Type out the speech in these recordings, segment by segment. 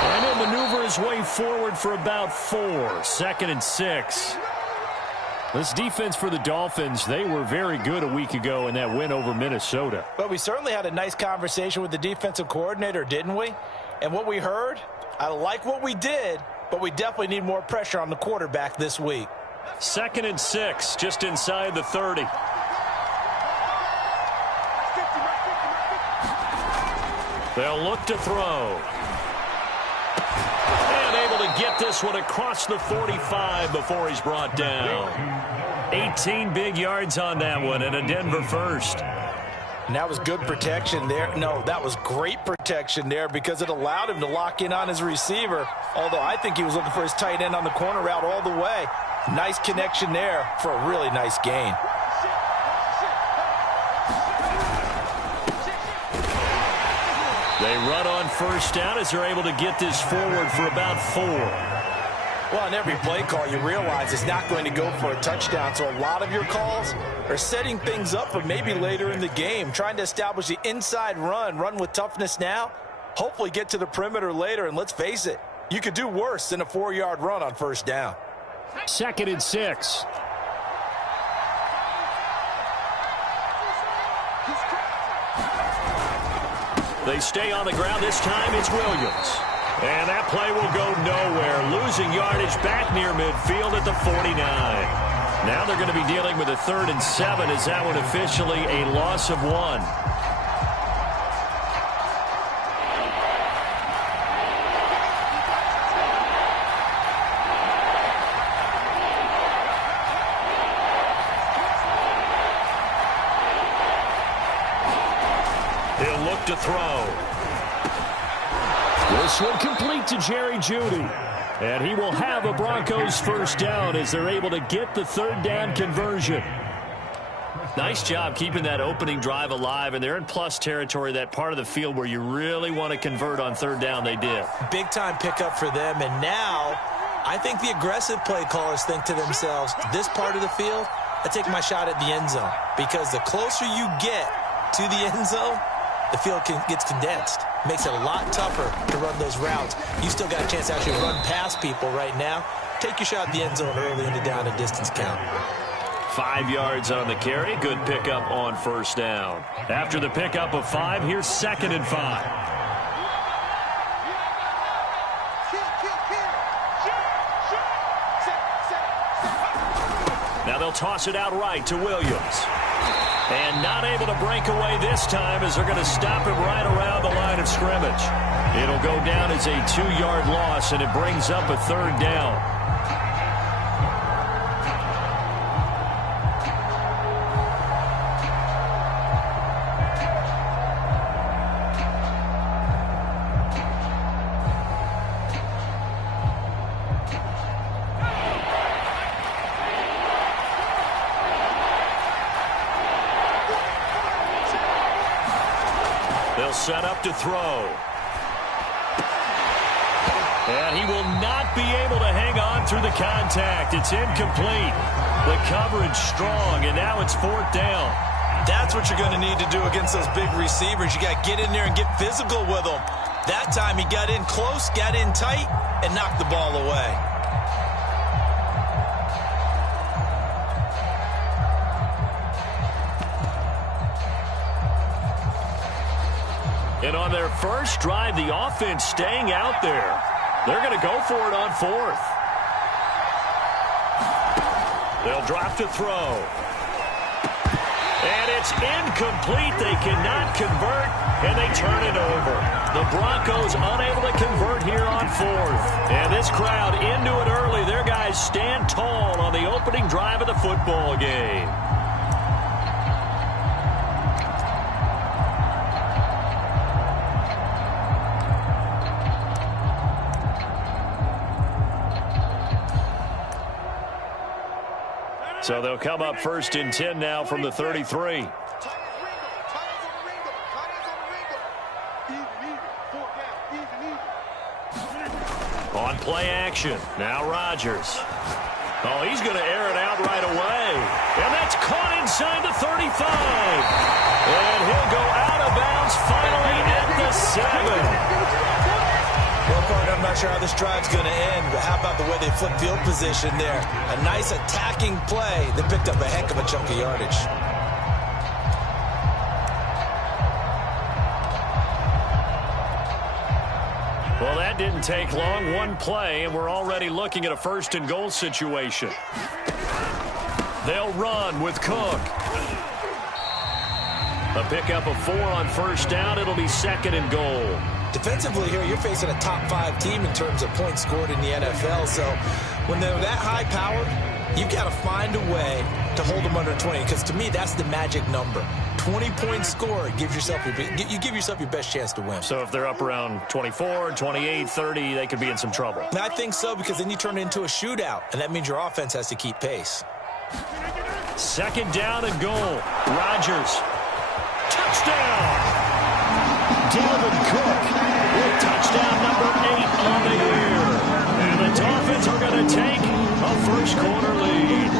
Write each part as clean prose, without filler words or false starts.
And he'll maneuver his way forward for about 4. 2nd and 6. This defense for the Dolphins, they were very good a week ago in that win over Minnesota. But we certainly had a nice conversation with the defensive coordinator, didn't we? And what we heard, I like what we did, but we definitely need more pressure on the quarterback this week. 2nd and 6, just inside the 30. They'll look to throw. And able to get this one across the 45 before he's brought down. 18 big yards on that one, and a Denver first. And that was good protection there. No, that was great protection there because it allowed him to lock in on his receiver, although I think he was looking for his tight end on the corner route all the way. Nice connection there for a really nice gain. They run on first down as they're able to get this forward for about 4. Well, in every play call, you realize it's not going to go for a touchdown, so a lot of your calls are setting things up for maybe later in the game, trying to establish the inside run with toughness now, hopefully get to the perimeter later, and let's face it, you could do worse than a 4-yard run on first down. 2nd and 6. They stay on the ground. This time it's Williams. And that play will go nowhere. Losing yardage back near midfield at the 49. Now they're going to be dealing with a 3rd and 7. Is that one officially a loss of 1? He'll look to throw. This one complete to Jerry Jeudy. And he will have a Broncos first down as they're able to get the 3rd down conversion. Nice job keeping that opening drive alive, and they're in plus territory, that part of the field where you really want to convert on 3rd down. They did. Big time pickup for them, and now I think the aggressive play callers think to themselves, this part of the field, I take my shot at the end zone, because the closer you get to the end zone, the field gets condensed. Makes it a lot tougher to run those routes. You still got a chance to actually run past people right now. Take your shot at the end zone early in the down and distance count. 5 yards on the carry. Good pickup on first down. After the pickup of 5, here's 2nd and 5. Now they'll toss it out right to Williams. And not able to break away this time as they're going to stop him right around the line of scrimmage. It'll go down as a 2-yard loss, and it brings up a 3rd down. Set up to throw. And he will not be able to hang on through the contact. It's incomplete. The coverage strong, and now it's 4th down. That's what you're going to need to do against those big receivers. You got to get in there and get physical with them. That time he got in close, got in tight, and knocked the ball away. And on their first drive, the offense staying out there. They're going to go for it on 4th. They'll drop to throw. And it's incomplete. They cannot convert, and they turn it over. The Broncos unable to convert here on 4th. And this crowd into it early. Their guys stand tall on the opening drive of the football game. So they'll come up 1st and 10 now from the 33. On play action. Now Rodgers. Oh, he's going to air it out right away. And that's caught inside the 35. not sure how this drive's going to end, but how about the way they flipped field position there? A nice attacking play that picked up a heck of a chunk of yardage. Well, that didn't take long. One play, and we're already looking at a first-and-goal situation. They'll run with Cook. A pickup of 4 on first down. It'll be 2nd and goal. Defensively here, you're facing a top-5 team in terms of points scored in the NFL. So when they're that high-powered, you've got to find a way to hold them under 20. Because to me, that's the magic number. 20 points scored, you give yourself your best chance to win. So if they're up around 24, 28, 30, they could be in some trouble. And I think so, because then you turn it into a shootout, and that means your offense has to keep pace. 2nd down and goal. Rodgers. Touchdown! Dalvin Cook with touchdown number 8 on the year. And the Dolphins are going to take a first-quarter lead.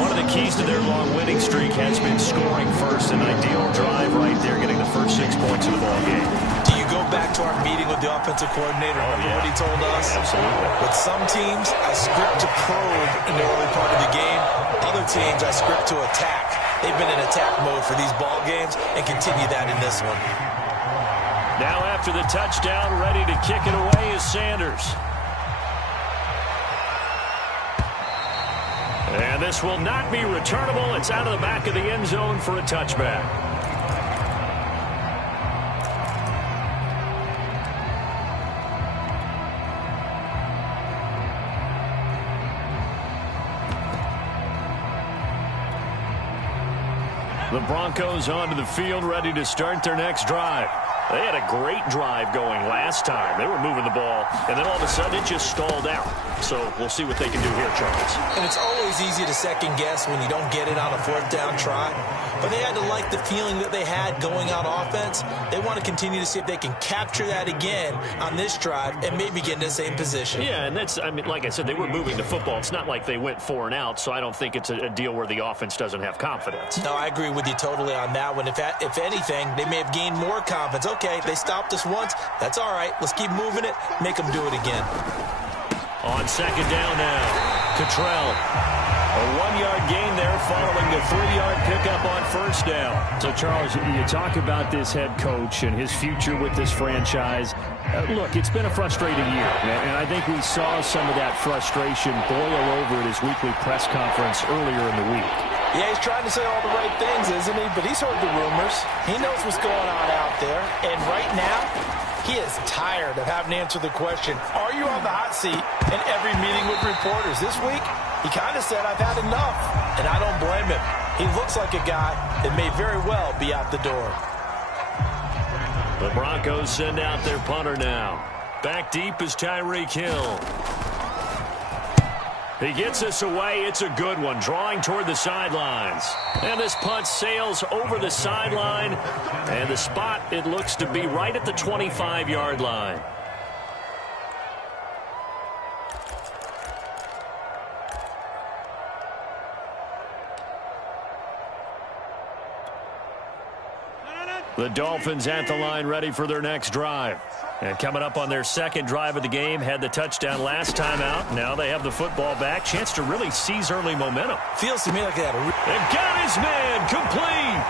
One of the keys to their long winning streak has been scoring first. An ideal drive right there, getting the first 6 points of the ball game. Do you go back to our meeting with the offensive coordinator? Remember what he told us? Absolutely. With some teams, I script to probe in the early part of the game. Other teams, I script to attack. They've been in attack mode for these ball games and continue that in this one. Now after the touchdown, ready to kick it away is Sanders. And this will not be returnable. It's out of the back of the end zone for a touchback. The Broncos onto the field, ready to start their next drive. They had a great drive going last time. They were moving the ball, and then all of a sudden it just stalled out. So we'll see what they can do here, Charles. And it's always easy to second guess when you don't get it on a 4th down try. But they had to like the feeling that they had going on offense. They want to continue to see if they can capture that again on this drive and maybe get in the same position. Yeah, and that's, I mean, like I said, they were moving the football. It's not like they went 4 and out, so I don't think it's a deal where the offense doesn't have confidence. No, I agree with you totally on that one. If anything, they may have gained more confidence. Okay, they stopped us once. That's all right. Let's keep moving it. Make them do it again. On 2nd down now, Cottrell. A 1-yard gain there following the 3-yard pickup on first down. So, Charles, you talk about this head coach and his future with this franchise. Look, it's been a frustrating year, and I think we saw some of that frustration boil over at his weekly press conference earlier in the week. Yeah, he's trying to say all the right things, isn't he? But he's heard the rumors. He knows what's going on out there. And right now, he is tired of having to answer the question, are you on the hot seat in every meeting with reporters? This week, he kind of said, I've had enough. And I don't blame him. He looks like a guy that may very well be out the door. The Broncos send out their punter now. Back deep is Tyreek Hill. He gets us away. It's a good one, drawing toward the sidelines. And this punt sails over the sideline. And the spot, it looks to be right at the 25-yard line. The Dolphins at the line, ready for their next drive. And coming up on their 2nd drive of the game, had the touchdown last time out. Now they have the football back. Chance to really seize early momentum. Feels to me like they had a... They've got his man complete.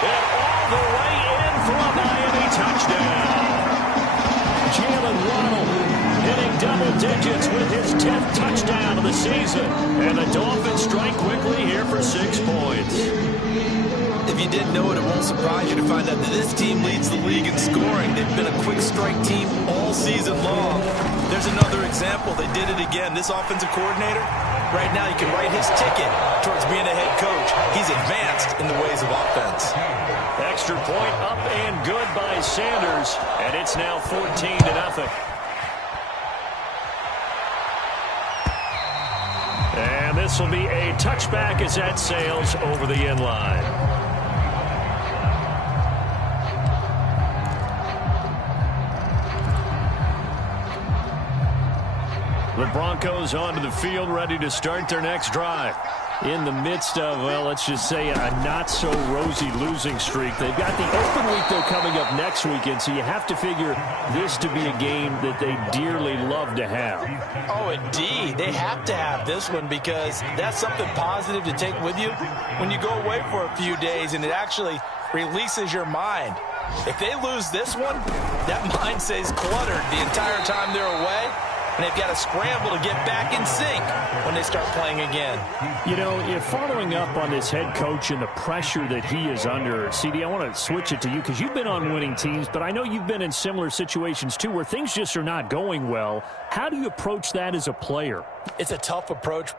And all the way in for a Miami touchdown. Jalen Waddle hitting double digits with his 10th touchdown of the season. And the Dolphins strike quickly here for 6 points. If you didn't know it, it won't surprise you to find out that this team leads the league in scoring. They've been a quick strike team all season long. There's another example. They did it again. This offensive coordinator, right now, he can write his ticket towards being a head coach. He's advanced in the ways of offense. Extra point up and good by Sanders. And it's now 14-0. And this will be a touchback as that sails over the end line. The Broncos onto the field, ready to start their next drive. in the midst of, well, let's just say a not-so-rosy losing streak. They've got the open week, though, coming up next weekend, so you have to figure this to be a game that they dearly love to have. Oh, indeed. They have to have this one because that's something positive to take with you when you go away for a few days, and it actually releases your mind. If they lose this one, that mind stays cluttered the entire time they're away, and they've got to scramble to get back in sync when they start playing again. You know, if following up on this head coach and the pressure that he is under, CD, I want to switch it to you because you've been on winning teams, but I know you've been in similar situations too where things just are not going well. How do you approach that as a player? It's a tough approach.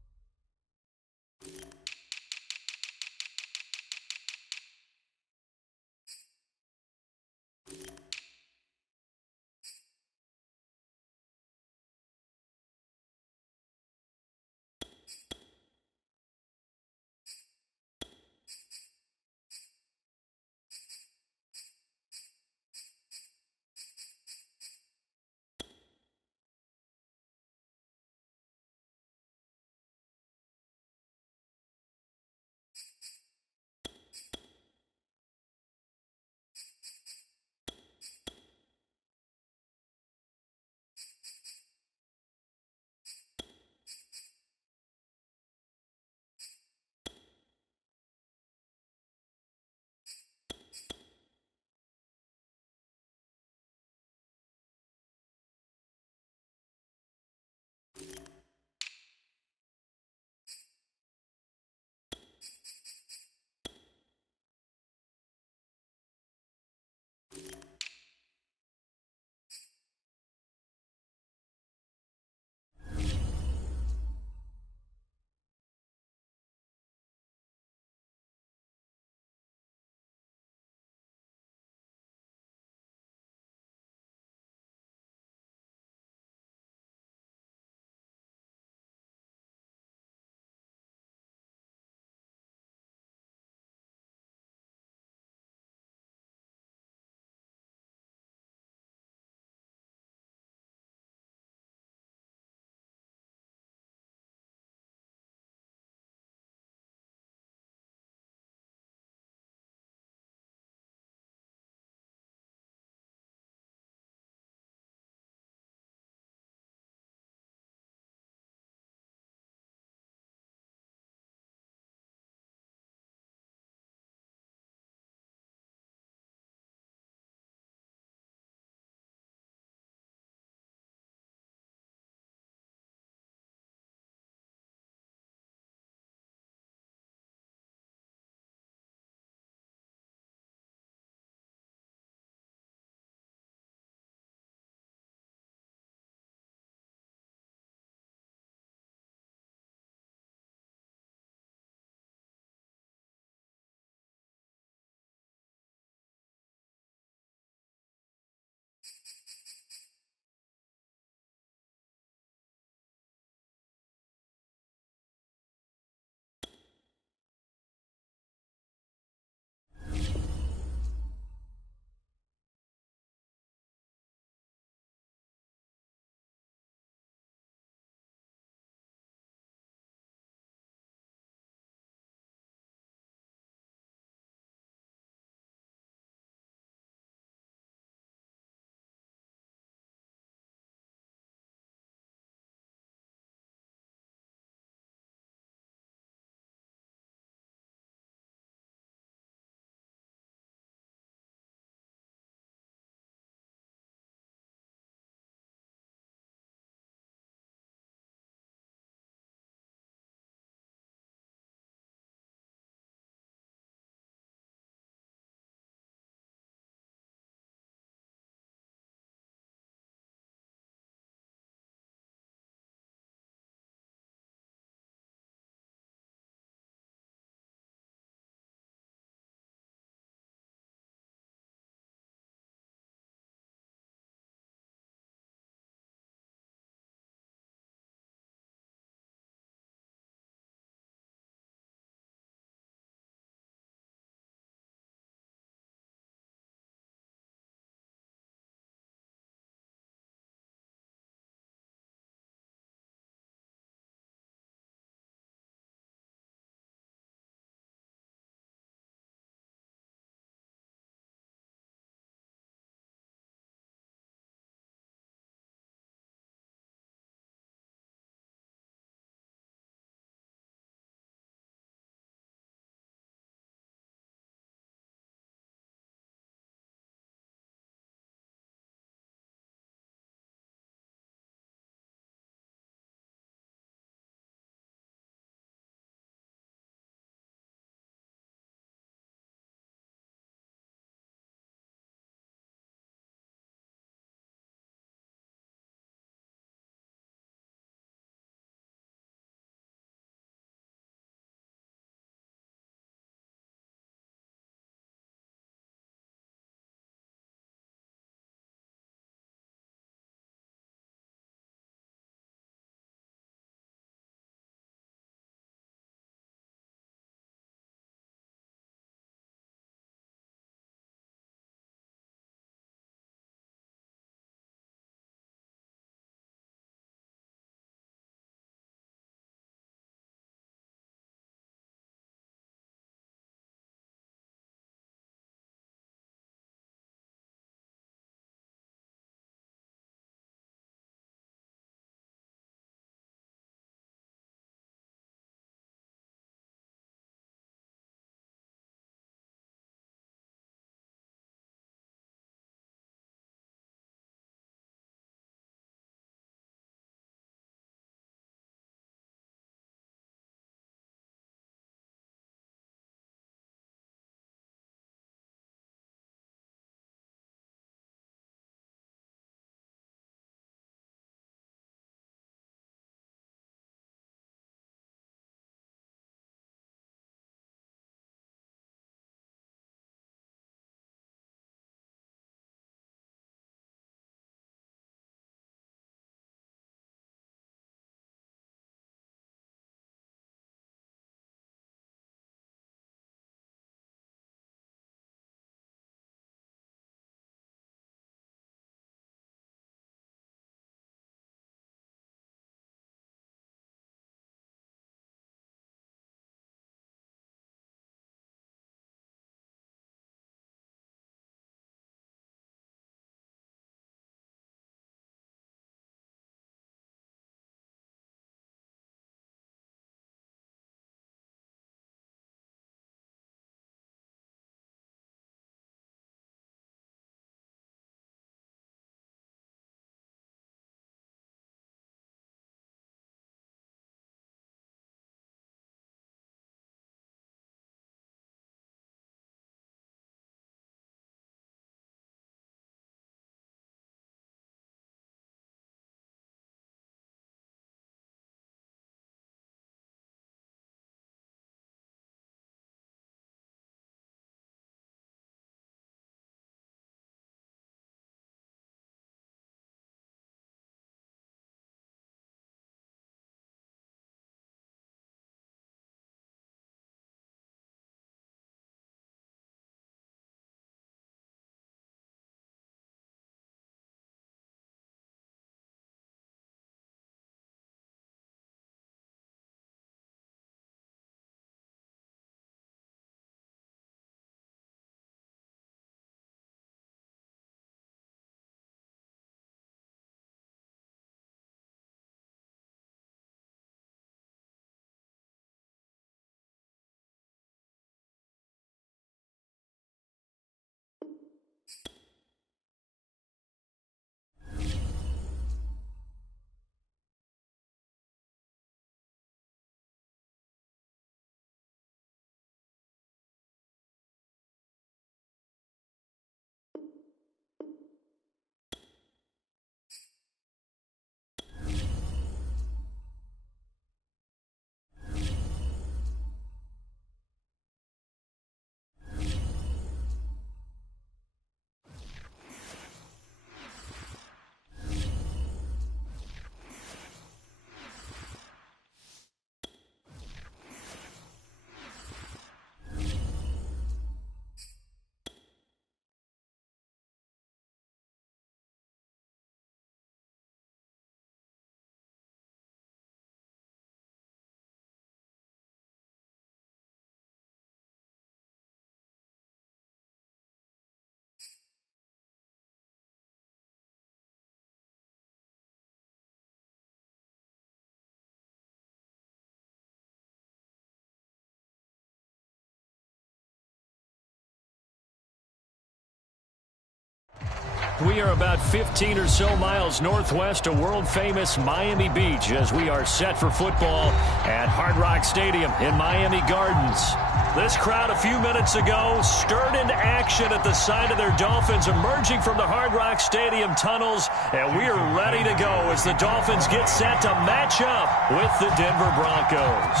We are about 15 or so miles northwest of world-famous Miami Beach as we are set for football at Hard Rock Stadium in Miami Gardens. This crowd a few minutes ago stirred into action at the sight of their Dolphins emerging from the Hard Rock Stadium tunnels, and we are ready to go as the Dolphins get set to match up with the Denver Broncos.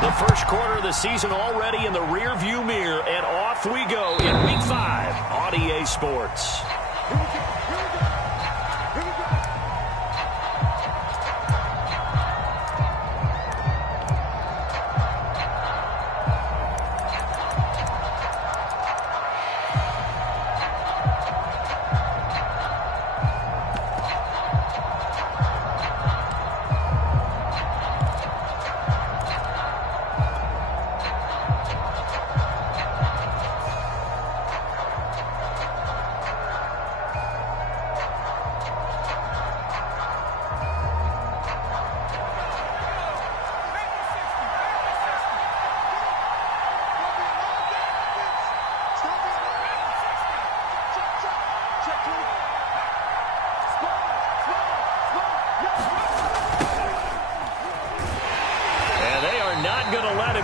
The first quarter of the season already in the rearview mirror, and off we go in Week 5 on EA Sports.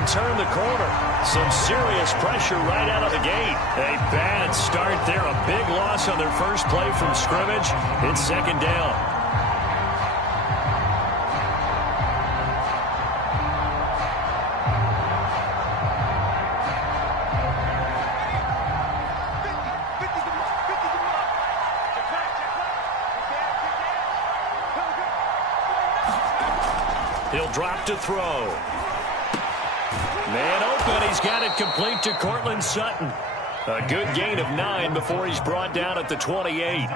Turn the corner. Some serious pressure right out of the gate. A bad start there. A big loss on their first play from scrimmage. It's second down. He'll drop to throw. Man open, he's got it complete to Cortland Sutton. A good gain of 9 before he's brought down at the 28.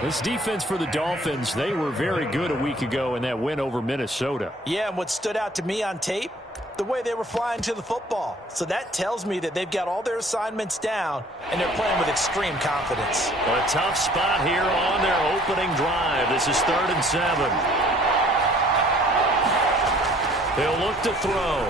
This defense for the Dolphins, they were very good a week ago in that win over Minnesota. Yeah, and what stood out to me on tape, the way they were flying to the football. So that tells me that they've got all their assignments down, and they're playing with extreme confidence. A tough spot here on their opening drive. This is 3rd and 7. He'll look to throw.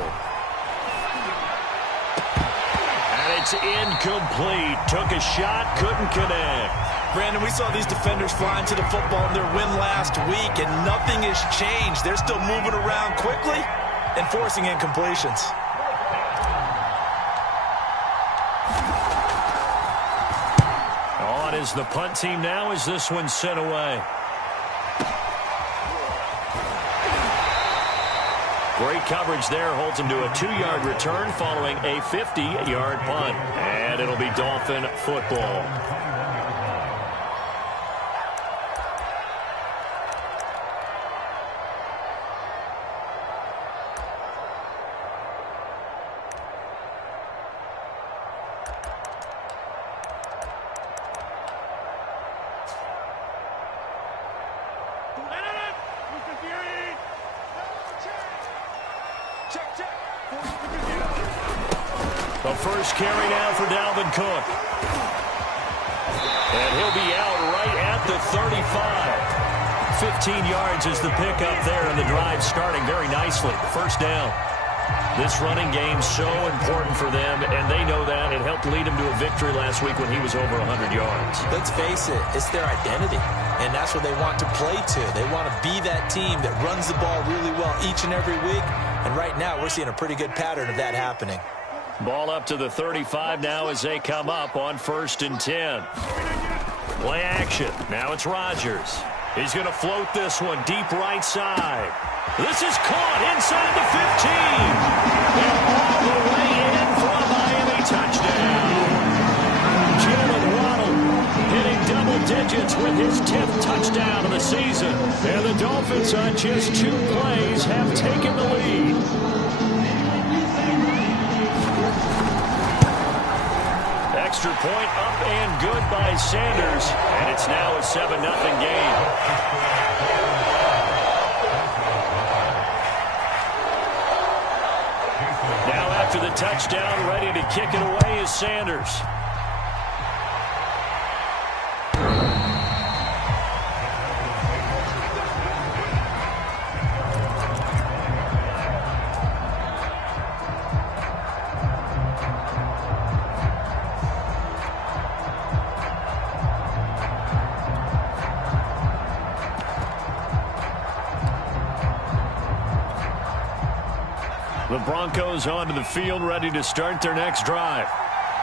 And it's incomplete. Took a shot, couldn't connect. Brandon, we saw these defenders flying to the football in their win last week, and nothing has changed. They're still moving around quickly and forcing incompletions. On is the punt team now as this one's sent away. Great coverage there, holds him to a 2-yard return following a 50-yard punt. And it'll be Dolphin football. The first carry now for Dalvin Cook. And he'll be out right at the 35. 15 yards is the pickup there, and the drive starting very nicely. First down. This running game's so important for them, and they know that. It helped lead them to a victory last week when he was over 100 yards. Let's face it, it's their identity, and that's what they want to play to. They want to be that team that runs the ball really well each and every week, and right now we're seeing a pretty good pattern of that happening. Ball up to the 35 now as they come up on 1st and 10. Play action. Now it's Rodgers. He's going to float this one deep right side. This is caught inside the 15. And all the way in for a Miami touchdown. Jalen Waddle hitting double digits with his 10th touchdown of the season. And the Dolphins on just 2 plays have taken the lead. Extra point up and good by Sanders, and it's now a 7-0 game. Now after the touchdown, ready to kick it away is Sanders. The Broncos onto the field, ready to start their next drive.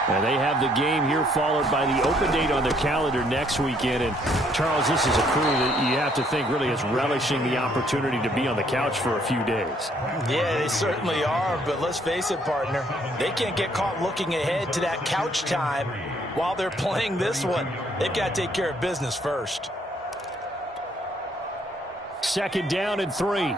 And they have the game here followed by the open date on their calendar next weekend. And, Charles, this is a crew that you have to think really is relishing the opportunity to be on the couch for a few days. Yeah, they certainly are. But let's face it, partner, they can't get caught looking ahead to that couch time while they're playing this one. They've got to take care of business first. 2nd down and 3.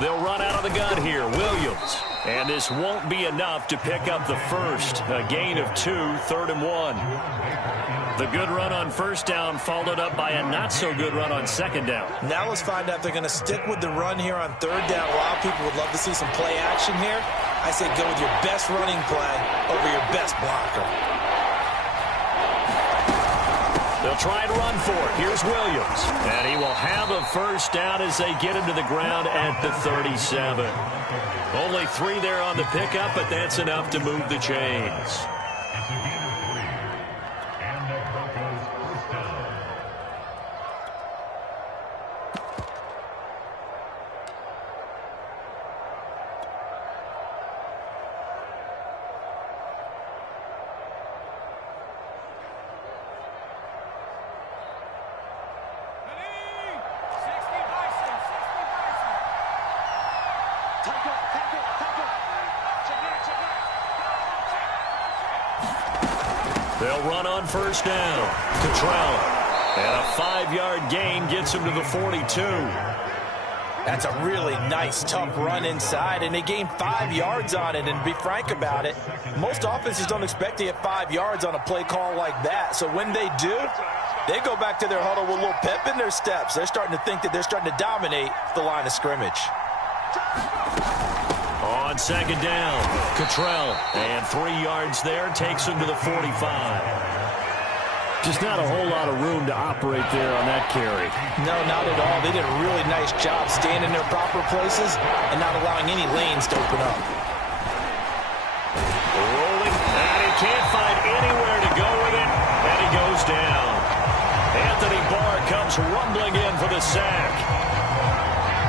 They'll run out of the gun here. Williams. And this won't be enough to pick up the first. A gain of 2, 3rd and 1. The good run on 1st down followed up by a not-so-good run on 2nd down. Now let's find out if they're going to stick with the run here on 3rd down. A lot of people would love to see some play action here. I say go with your best running play over your best blocker. They'll try and run for it. Here's Williams. And he will have a 1st down as they get him to the ground at the 37. Only 3 there on the pickup, but that's enough to move the chains. They'll run on 1st down. Cottrell. And a 5-yard gain gets him to the 42. That's a really nice, tough run inside, and they gained 5 yards on it. And to be frank about it, most offenses don't expect to get 5 yards on a play call like that. So when they do, they go back to their huddle with a little pep in their steps. They're starting to think that they're starting to dominate the line of scrimmage. On 2nd down, Cottrell. And 3 yards there takes him to the 45. Just not a whole lot of room to operate there on that carry. No, not at all. They did a really nice job staying in their proper places and not allowing any lanes to open up. Rolling, and he can't find anywhere to go with it, and he goes down. Anthony Barr comes rumbling in for the sack.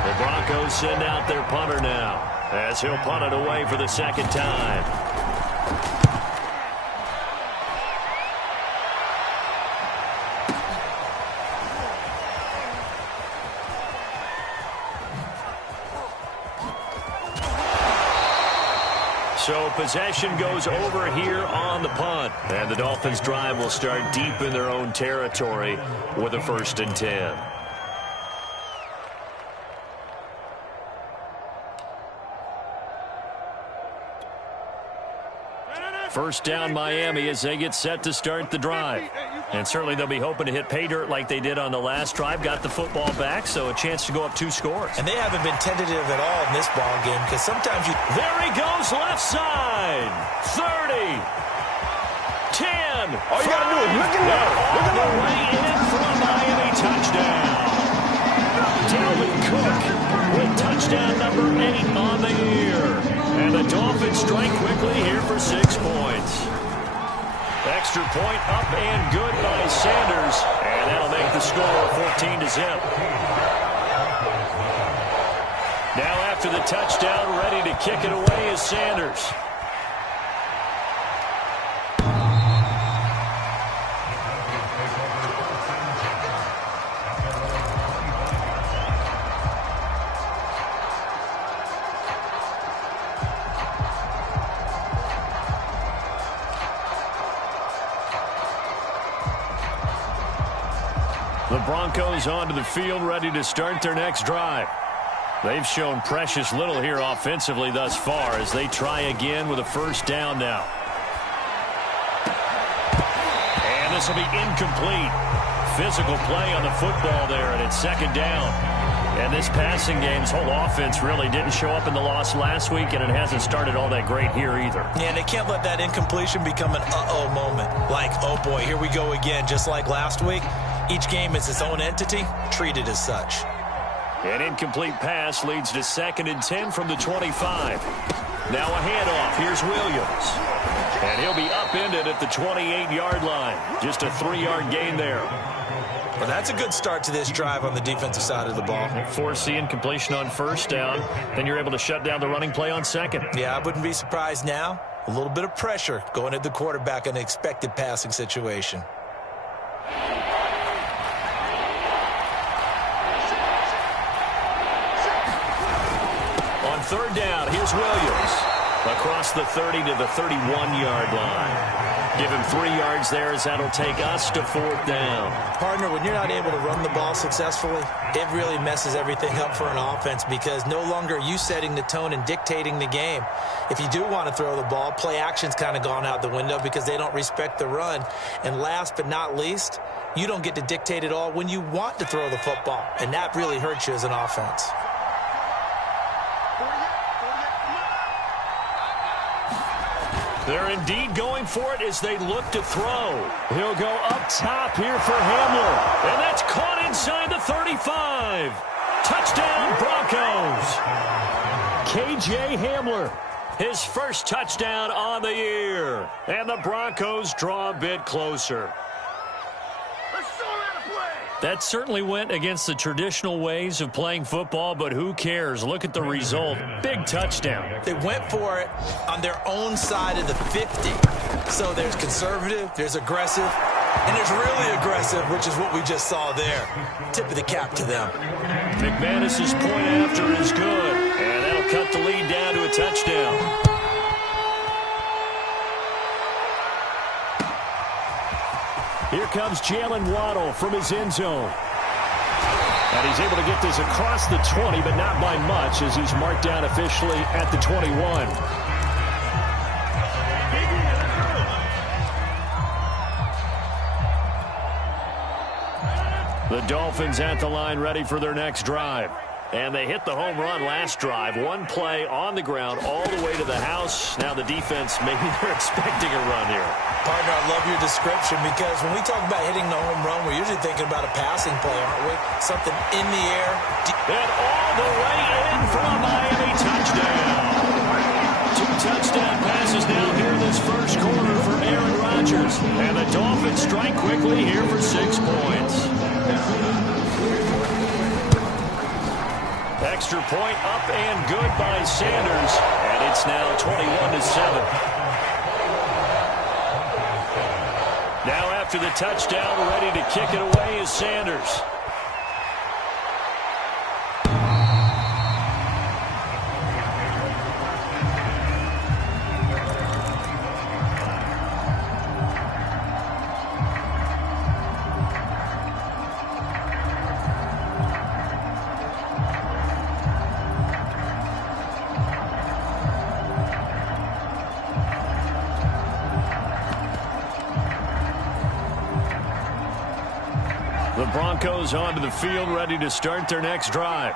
The Broncos send out their punter now, as he'll punt it away for the 2nd time. So possession goes over here on the punt. And the Dolphins' drive will start deep in their own territory with a 1st and 10. First down Miami as they get set to start the drive. And certainly they'll be hoping to hit pay dirt like they did on the last drive. Got the football back, so a chance to go up 2 scores. And they haven't been tentative at all in this ball game because sometimes you... There he goes, left side. 30. 10. All you got to do is look at that. Look at the way in for a Miami touchdown. Dalvin Cook with touchdown number 8 on the year. And the Dolphins strike quickly here for 6 points. Extra point up and good by Sanders. And that'll make the score 14-0. Now after the touchdown, ready to kick it away is Sanders. The Broncos onto the field, ready to start their next drive. They've shown precious little here offensively thus far as they try again with a 1st down now. And this will be incomplete. Physical play on the football there, and it's 2nd down. And this passing game's whole offense really didn't show up in the loss last week, and it hasn't started all that great here either. Yeah, and they can't let that incompletion become an uh-oh moment. Like, oh boy, here we go again, just like last week. Each game is its own entity, treated as such. An incomplete pass leads to 2nd and 10 from the 25. Now a handoff. Here's Williams. And he'll be upended at the 28-yard line. Just a 3-yard gain there. Well, that's a good start to this drive on the defensive side of the ball. Forcing incompletion on first down. Then you're able to shut down the running play on second. Yeah, I wouldn't be surprised now. A little bit of pressure going at the quarterback in an expected passing situation. On third down, here's Williams. Across the 30 to the 31-yard line. Give him 3 yards there as that'll take us to 4th down. Partner, when you're not able to run the ball successfully, it really messes everything up for an offense because no longer are you setting the tone and dictating the game. If you do want to throw the ball, play action's kind of gone out the window because they don't respect the run. And last but not least, you don't get to dictate it all when you want to throw the football. And that really hurts you as an offense. They're indeed going for it as they look to throw. He'll go up top here for Hamler. And that's caught inside the 35. Touchdown, Broncos. K.J. Hamler, his first touchdown on the year. And the Broncos draw a bit closer. That certainly went against the traditional ways of playing football, but who cares? Look at the result. Big touchdown. They went for it on their own side of the 50. So there's conservative, there's aggressive, and there's really aggressive, which is what we just saw there. Tip of the cap to them. McManus's point after is good, and that'll cut the lead down to a touchdown. Here comes Jalen Waddle from his end zone. And he's able to get this across the 20, but not by much as he's marked down officially at the 21. The Dolphins at the line ready for their next drive. And they hit the home run last drive. One play on the ground all the way to the house. Now the defense, maybe they're expecting a run here. Partner, I love your description because when we talk about hitting the home run, we're usually thinking about a passing play, aren't we? Something in the air. And all the way in for a Miami touchdown. 2 touchdown passes now here in this first quarter for Aaron Rodgers. And the Dolphins strike quickly here for 6 points. Extra point up and good by Sanders. And it's now 21-7. Now after the touchdown, ready to kick it away is Sanders. The Broncos onto the field, ready to start their next drive.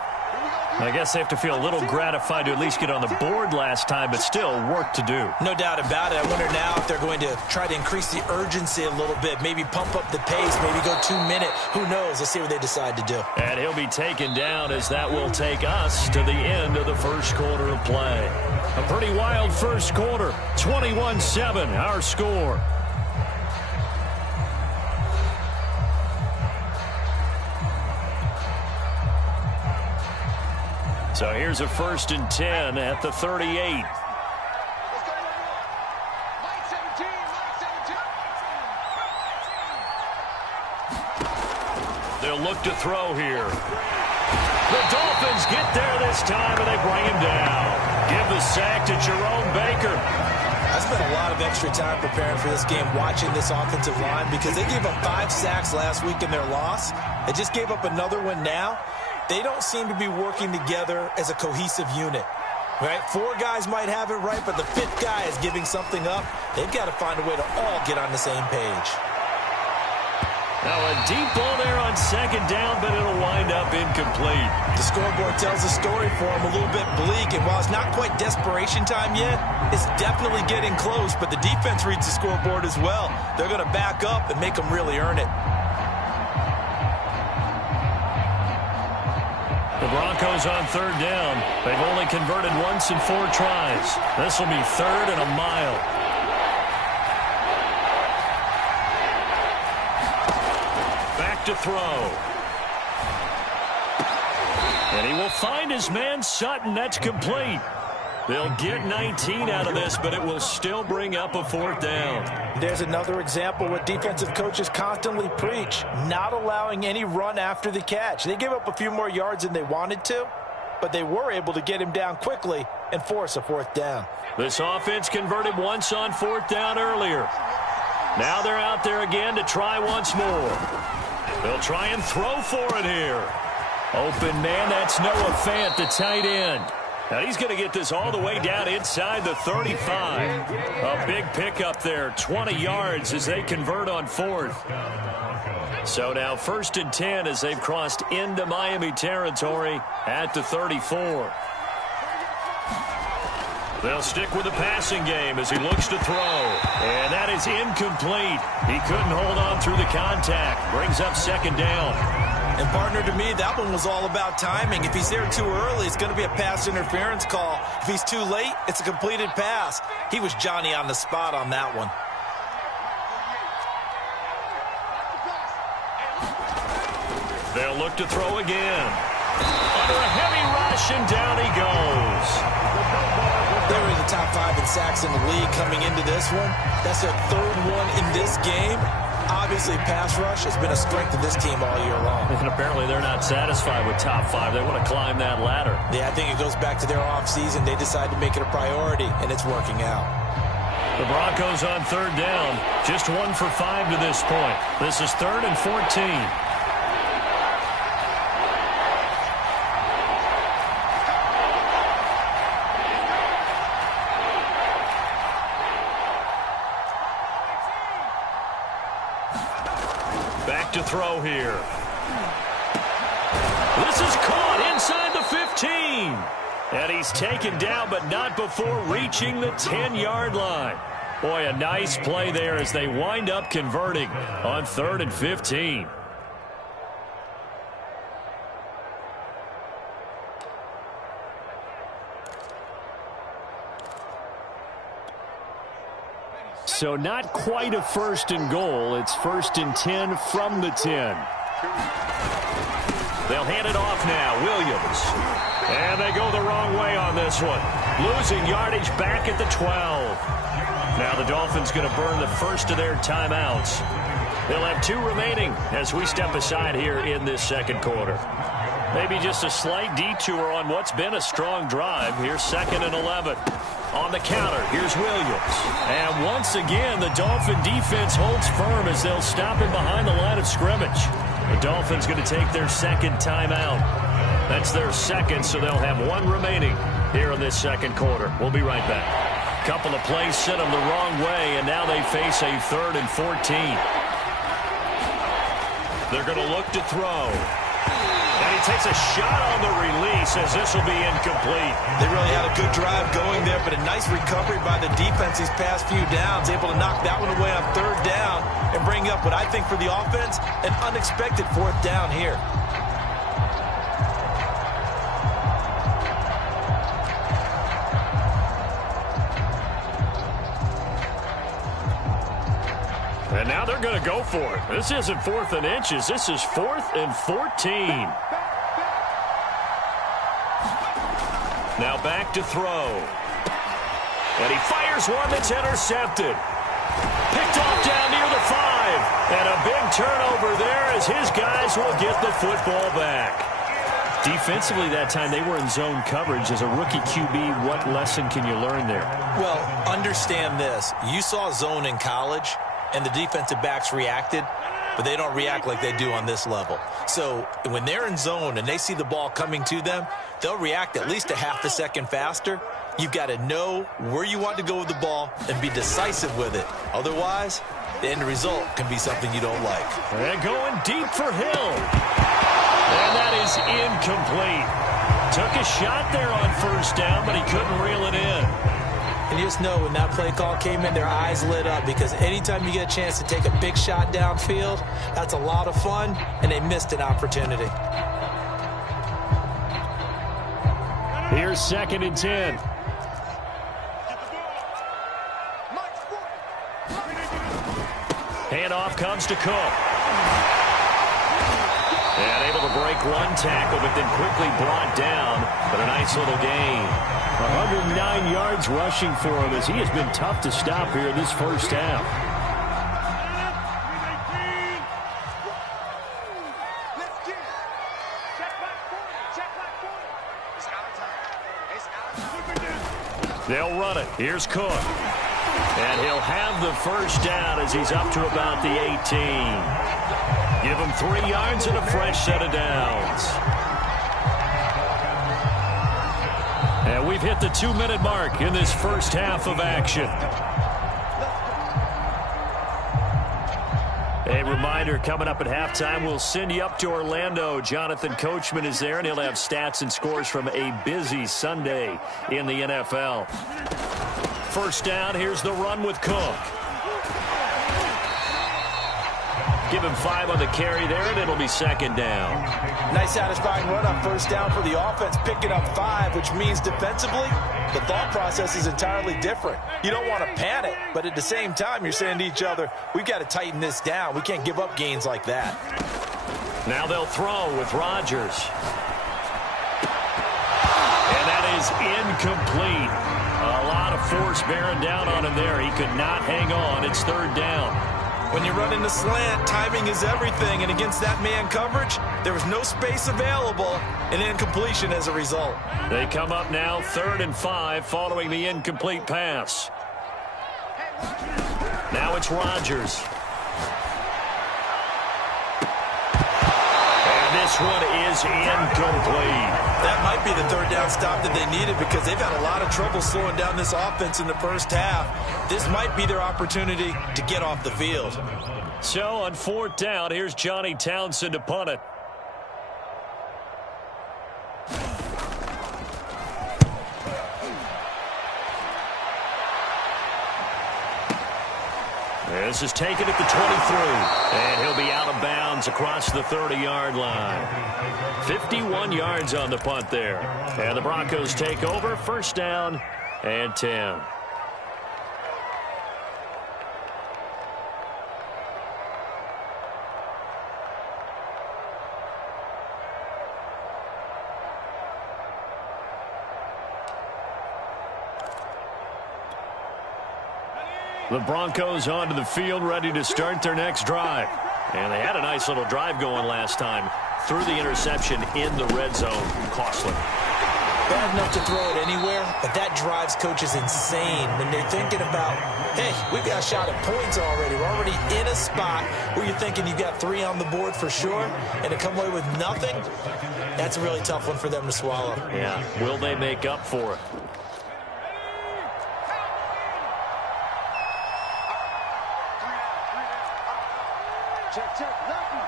I guess they have to feel a little gratified to at least get on the board last time, but still work to do. No doubt about it. I wonder now if they're going to try to increase the urgency a little bit, maybe pump up the pace, maybe go 2-minute. Who knows? Let's see what they decide to do. And he'll be taken down as that will take us to the end of the first quarter of play. A pretty wild first quarter, 21-7, our score. So here's a 1st and 10 at the 38. They'll look to throw here. The Dolphins get there this time, and they bring him down. Give the sack to Jerome Baker. I spent a lot of extra time preparing for this game, watching this offensive line, because they gave up 5 sacks last week in their loss. They just gave up another one now. They don't seem to be working together as a cohesive unit, right? 4 guys might have it right, but the 5th guy is giving something up. They've got to find a way to all get on the same page. Now a deep ball there on 2nd down, but it'll wind up incomplete. The scoreboard tells the story for him, a little bit bleak, and while it's not quite desperation time yet, it's definitely getting close, but the defense reads the scoreboard as well. They're going to back up and make them really earn it. The Broncos on 3rd down. They've only converted once in 4 tries. This will be 3rd and a mile. to throw. And he will find his man Sutton. That's complete. They'll get 19 out of this, but it will still bring up a 4th down. There's another example what defensive coaches constantly preach, not allowing any run after the catch. They gave up a few more yards than they wanted to, but they were able to get him down quickly and force a 4th down. This offense converted once on 4th down earlier. Now they're out there again to try once more. They'll try and throw for it here. Open man, that's Noah Fant, the tight end. Now he's going to get this all the way down inside the 35. A big pickup there, 20 yards as they convert on 4th. So now 1st and 10 as they've crossed into Miami territory at the 34. They'll stick with the passing game as he looks to throw. And that is incomplete. He couldn't hold on through the contact. Brings up 2nd down. And, partner, to me, that one was all about timing. If he's there too early, it's going to be a pass interference call. If he's too late, it's a completed pass. He was Johnny on the spot on that one. They'll look to throw again. Under a heavy rush, and down he goes. They were in the top 5 in sacks in the league coming into this one. That's their 3rd one in this game. Obviously, pass rush has been a strength of this team all year long. And apparently they're not satisfied with top 5. They want to climb that ladder. Yeah, I think it goes back to their offseason. They decided to make it a priority, and it's working out. The Broncos on 3rd down. Just 1 for 5 to this point. This is 3rd and 14. Back to throw here. This is caught inside the 15. And he's taken down, but not before reaching the 10-yard line. Boy, a nice play there as they wind up converting on 3rd and 15. So not quite a 1st and goal. It's 1st and 10 from the 10. They'll hand it off now. Williams. And they go the wrong way on this one. Losing yardage back at the 12. Now the Dolphins going to burn the first of their timeouts. They'll have 2 remaining as we step aside here in this 2nd quarter. Maybe just a slight detour on what's been a strong drive. Here's 2nd and 11. On the counter, here's Williams. And once again, the Dolphin defense holds firm as they'll stop him behind the line of scrimmage. The Dolphins going to take their 2nd timeout. That's their 2nd, so they'll have 1 remaining here in this 2nd quarter. We'll be right back. Couple of plays sent them the wrong way, and now they face a 3rd and 14. They're going to look to throw. And he takes a shot on the release as this will be incomplete. They really had a good drive going there, but a nice recovery by the defense these past few downs. Able to knock that one away on 3rd down and bring up what I think for the offense, an unexpected 4th down here. And now they're going to go for it. This isn't 4th and inches. This is 4th and 14. Now back to throw. And he fires one that's intercepted. Picked off down near the 5. And a big turnover there as his guys will get the football back. Defensively that time they were in zone coverage. As a rookie QB, what lesson can you learn there? Well, understand this. You saw zone in college, and the defensive backs reacted, but they don't react like they do on this level. So when they're in zone and they see the ball coming to them, they'll react at least a half a second faster. You've got to know where you want to go with the ball and be decisive with it. Otherwise, the end result can be something you don't like. And going deep for Hill. And that is incomplete. Took a shot there on 1st down, but he couldn't reel it in. And you just know when that play call came in, their eyes lit up, because anytime you get a chance to take a big shot downfield, that's a lot of fun, and they missed an opportunity. Here's 2nd and 10. Handoff comes to Cook. And able to break one tackle, but then quickly brought down. But a nice little gain. 109 yards rushing for him as he has been tough to stop here this first half. They'll run it. Here's Cook. And he'll have the first down as he's up to about the 18. Give him 3 yards and a fresh set of downs. And we've hit the 2-minute mark in this first half of action. A reminder, coming up at halftime, we'll send you up to Orlando. Jonathan Coachman is there, and he'll have stats and scores from a busy Sunday in the NFL. First down, here's the run with Cook. Give him 5 on the carry there, and it'll be second down. Nice satisfying run on first down for the offense, picking up 5, which means defensively, the thought process is entirely different. You don't want to panic, but at the same time, you're saying to each other, we've got to tighten this down. We can't give up gains like that. Now they'll throw with Rodgers. And that is incomplete. A lot of force bearing down on him there. He could not hang on. It's third down. When you run in the slant, timing is everything, and against that man coverage, there was no space available, and incompletion as a result. They come up now 3rd and 5 following the incomplete pass. Now it's Rodgers. And this one is incomplete. That might be the third down stop that they needed because they've had a lot of trouble slowing down this offense in the first half. This might be their opportunity to get off the field. So on 4th down, here's Johnny Townsend to punt it. This is taken at the 23, and he'll be out of bounds across the 30-yard line. 51 yards on the punt there. And the Broncos take over, first down and 10. The Broncos onto the field, ready to start their next drive. And they had a nice little drive going last time. Threw the interception in the red zone. Costly. Bad enough to throw it anywhere, but that drives coaches insane when they're thinking about, hey, we've got a shot at points already. We're already in a spot where you're thinking you've got 3 on the board for sure, and to come away with nothing, that's a really tough one for them to swallow. Yeah, will they make up for it? Check. Lucky.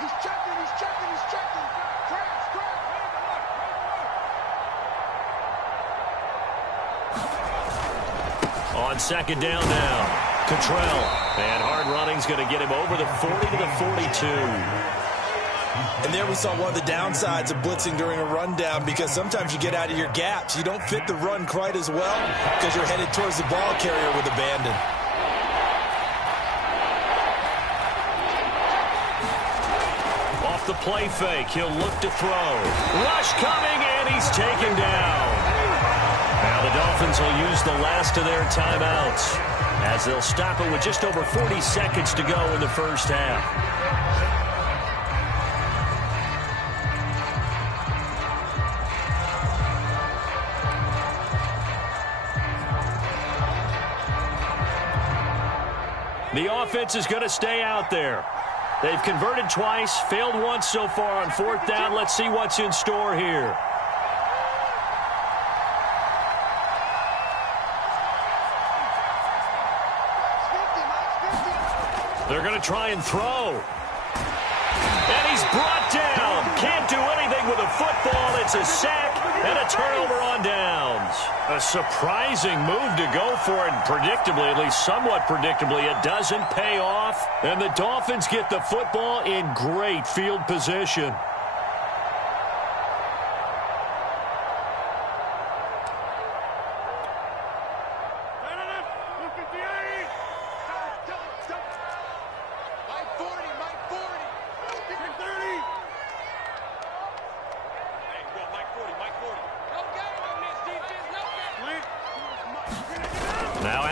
He's checking. Crash. On second down now, Cottrell. And hard running's going to get him over the 40 to the 42. And there we saw one of the downsides of blitzing during a rundown because sometimes you get out of your gaps. You don't fit the run quite as well because you're headed towards the ball carrier with abandon. Off the play fake, he'll look to throw. Rush coming, and he's taken down. Now the Dolphins will use the last of their timeouts as they'll stop it with just over 40 seconds to go in the first half. The offense is going to stay out there. They've converted twice, failed once so far on 4th down. Let's see what's in store here. They're going to try and throw. And he's brought down. Can't do anything with a football. It's a sack and a turnover on downs. A surprising move to go for it. Predictably, at least somewhat predictably, it doesn't pay off. And the Dolphins get the football in great field position.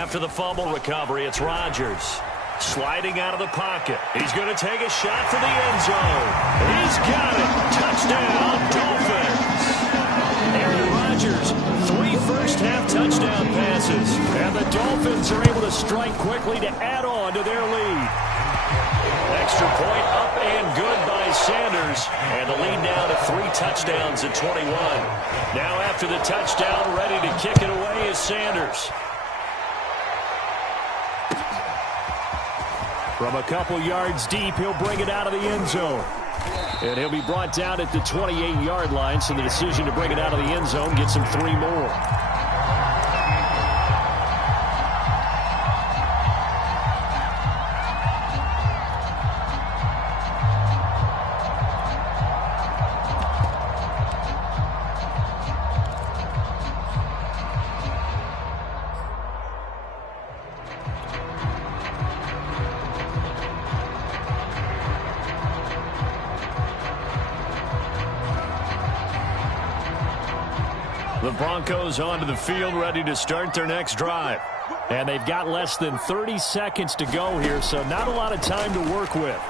After the fumble recovery, it's Rodgers. Sliding out of the pocket. He's going to take a shot for the end zone. He's got it. Touchdown, Dolphins. Aaron Rodgers, 3 first-half touchdown passes. And the Dolphins are able to strike quickly to add on to their lead. Extra point up and good by Sanders. And the lead now to 3 touchdowns at 21. Now after the touchdown, ready to kick it away is Sanders. From a couple yards deep, he'll bring it out of the end zone. And he'll be brought down at the 28-yard line, so the decision to bring it out of the end zone gets him 3 more. The Broncos onto the field, ready to start their next drive. And they've got less than 30 seconds to go here, so not a lot of time to work with.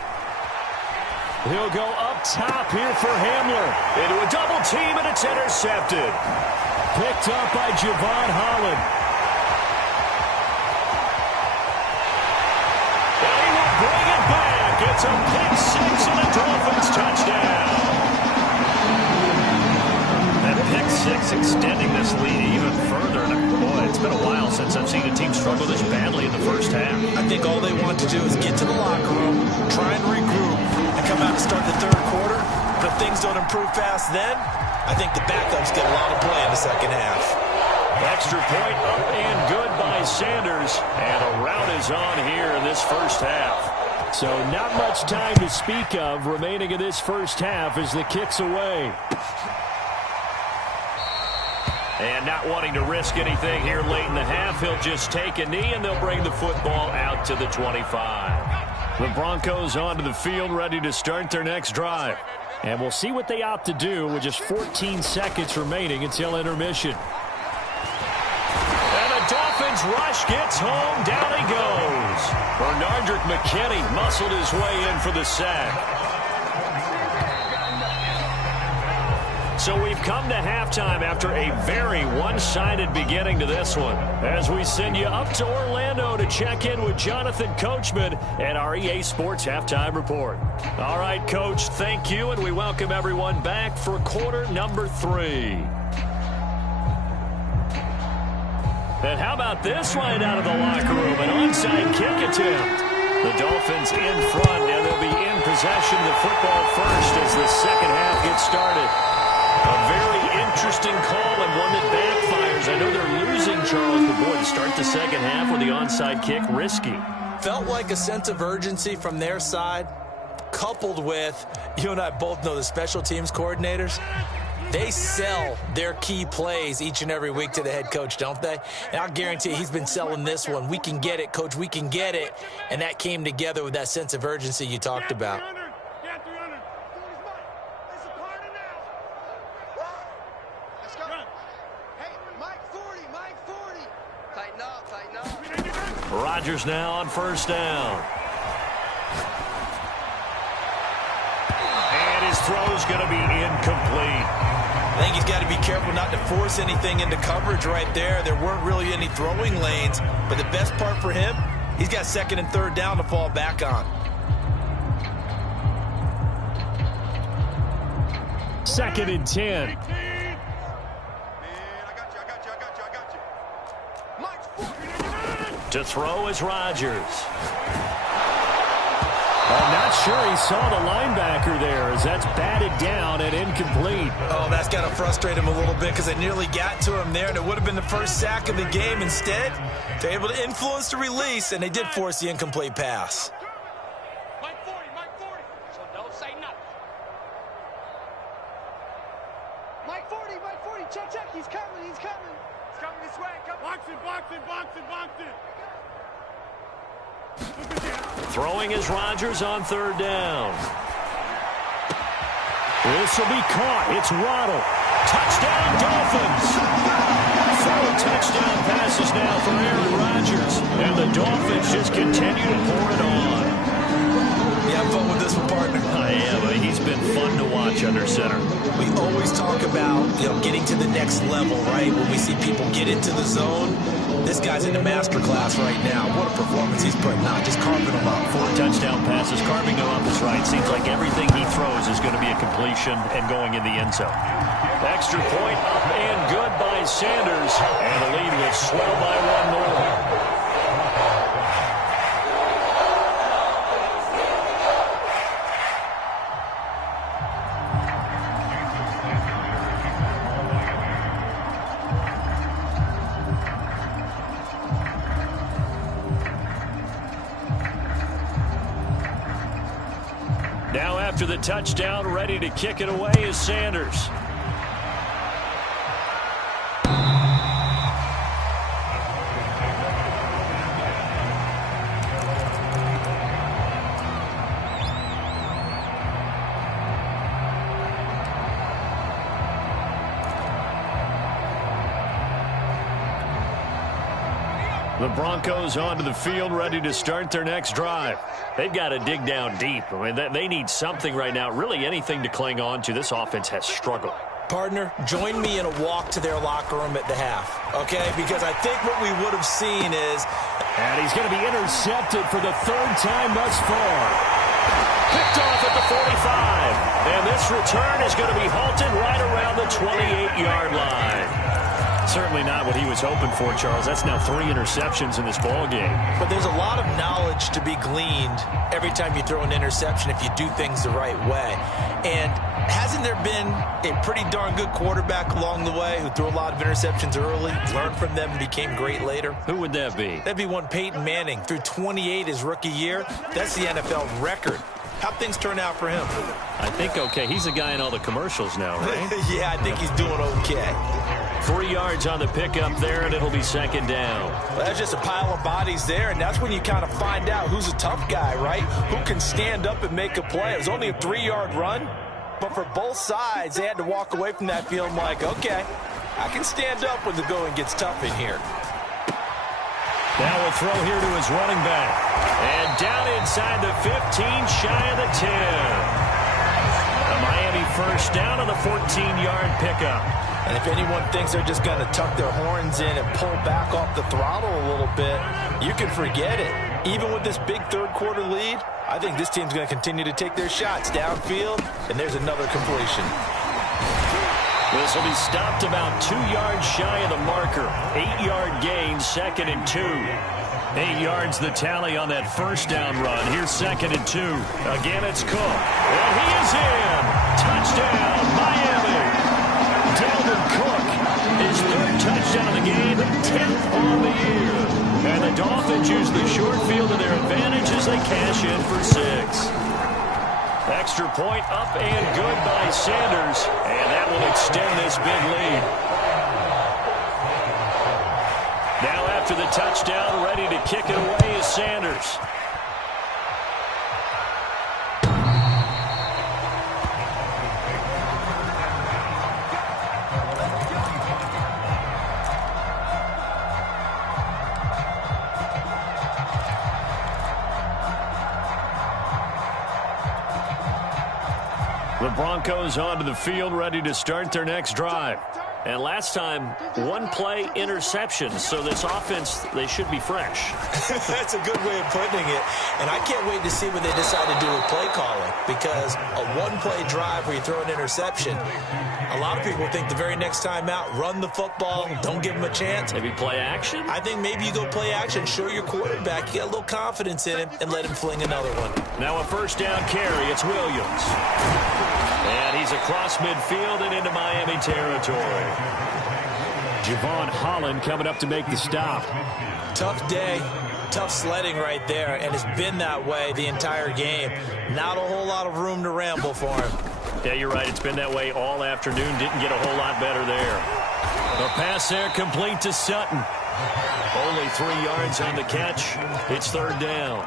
He'll go up top here for Hamler. Into a double team, and it's intercepted. Picked up by Javon Holland. And he will bring it back. It's a pick 6 and a Dolphins touchdown. Pick 6 extending this lead even further. And boy, it's been a while since I've seen a team struggle this badly in the first half. I think all they want to do is get to the locker room, try and regroup, and come out and start the third quarter. But if things don't improve fast then, I think the backups get a lot of play in the second half. Extra point up and good by Sanders. And a rout is on here in this first half. So not much time to speak of remaining in this first half as the kick's away. And not wanting to risk anything here late in the half, he'll just take a knee, and they'll bring the football out to the 25. The Broncos onto the field, ready to start their next drive. And we'll see what they opt to do with just 14 seconds remaining until intermission. And the Dolphins rush gets home. Down he goes. Bernardrick McKinney muscled his way in for the sack. So we've come to halftime after a very one-sided beginning to this one, as we send you up to Orlando to check in with Jonathan Coachman and our EA Sports Halftime Report. All right, Coach, thank you, and we welcome everyone back for quarter number 3. And how about this right out of the locker room, an onside kick attempt. The Dolphins in front, and they'll be in possession of the football first as the second half gets started. A very interesting call and one that backfires. I know they're losing, Charles, but boy, to start the second half with the onside kick, risky. Felt like a sense of urgency from their side, coupled with, you and I both know the special teams coordinators. They sell their key plays each and every week to the head coach, don't they? And I'll guarantee you he's been selling this one. We can get it, coach, we can get it. And that came together with that sense of urgency you talked about. Rodgers now on first down. And his throw's going to be incomplete. I think he's got to be careful not to force anything into coverage right there. There weren't really any throwing lanes, but the best part for him, he's got second and third down to fall back on. Second and 10. To throw is Rodgers. I'm not sure he saw the linebacker there, as that's batted down and incomplete. Oh, that's got to frustrate him a little bit because they nearly got to him there, and it would have been the first sack of the game. Instead, they're able to influence the release, and they did force the incomplete pass. Mike 40, so don't say nothing. Mike 40, check, he's coming. He's coming this way, box it. Throwing is Rodgers on third down. This will be caught. It's Waddle. Touchdown, Dolphins. 4 touchdown passes now for Aaron Rodgers. And the Dolphins just continue to pour it on. You have fun with this one, partner? I am. He's been fun to watch under center. We always talk about, getting to the next level, right? When we see people get into the zone, this guy's in the master class right now. What a performance he's putting on, just carving them up. 4 touchdown passes, carving them up is right. Seems like everything he throws is going to be a completion and going in the end zone. Extra point up and good by Sanders. And the lead will swell by 1 more. Now after the touchdown, ready to kick it away is Sanders. The Broncos onto the field, ready to start their next drive. They've got to dig down deep. I mean, they need something right now, really anything to cling on to. This offense has struggled. Partner, join me in a walk to their locker room at the half, okay? Because I think what we would have seen is... And he's going to be intercepted for the 3rd time thus far. Picked off at the 45. And this return is going to be halted right around the 28-yard line. Certainly not what he was hoping for, Charles. That's now 3 interceptions in this ball game. But there's a lot of knowledge to be gleaned every time you throw an interception if you do things the right way. And hasn't there been a pretty darn good quarterback along the way who threw a lot of interceptions early, learned from them, and became great later? Who would that be? That'd be one Peyton Manning. Threw 28 his rookie year. That's the NFL record. How'd things turn out for him? I think okay. He's a guy in all the commercials now, right? Yeah, I think he's doing okay. 3 yards on the pickup there, and it'll be 2nd down. Well, that's just a pile of bodies there, and that's when you kind of find out who's a tough guy, right? Who can stand up and make a play. It was only a 3-yard run, but for both sides, they had to walk away from that field like, okay, I can stand up when the going gets tough in here. Now we'll throw here to his running back. And down inside the 15, shy of the 10. A Miami first down on the 14-yard pickup. And if anyone thinks they're just going to tuck their horns in and pull back off the throttle a little bit, you can forget it. Even with this big 3rd quarter lead, I think this team's going to continue to take their shots downfield, and there's another completion. This will be stopped about 2 yards shy of the marker. 8-yard gain, 2nd and 2. 8 yards the tally on that first down run. Here's 2nd and 2. Again, it's Cook. And he is in. Touchdown, Miami. Dalvin Cook, his 3rd touchdown of the game, 10th on the year. And the Dolphins use the short field to their advantage as they cash in for 6. Extra point up and good by Sanders. And that will extend this big lead. Now after the touchdown, ready to kick it away is Sanders. The Broncos onto the field, ready to start their next drive. And last time, 1-play interception. So this offense, they should be fresh. That's a good way of putting it. And I can't wait to see what they decide to do with play calling. Because a 1-play drive where you throw an interception, a lot of people think the very next time out, run the football, don't give them a chance. Maybe play action? I think maybe you go play action, show your quarterback, you got a little confidence in him, and let him fling another one. Now a first down carry, it's Williams. And he's across midfield and into Miami territory. Javon Holland coming up to make the stop. Tough day, tough sledding right there, and it's been that way the entire game. Not a whole lot of room to ramble for him. Yeah, you're right. It's been that way all afternoon. Didn't get a whole lot better there. The pass there complete to Sutton. Only 3 yards on the catch. It's 3rd down.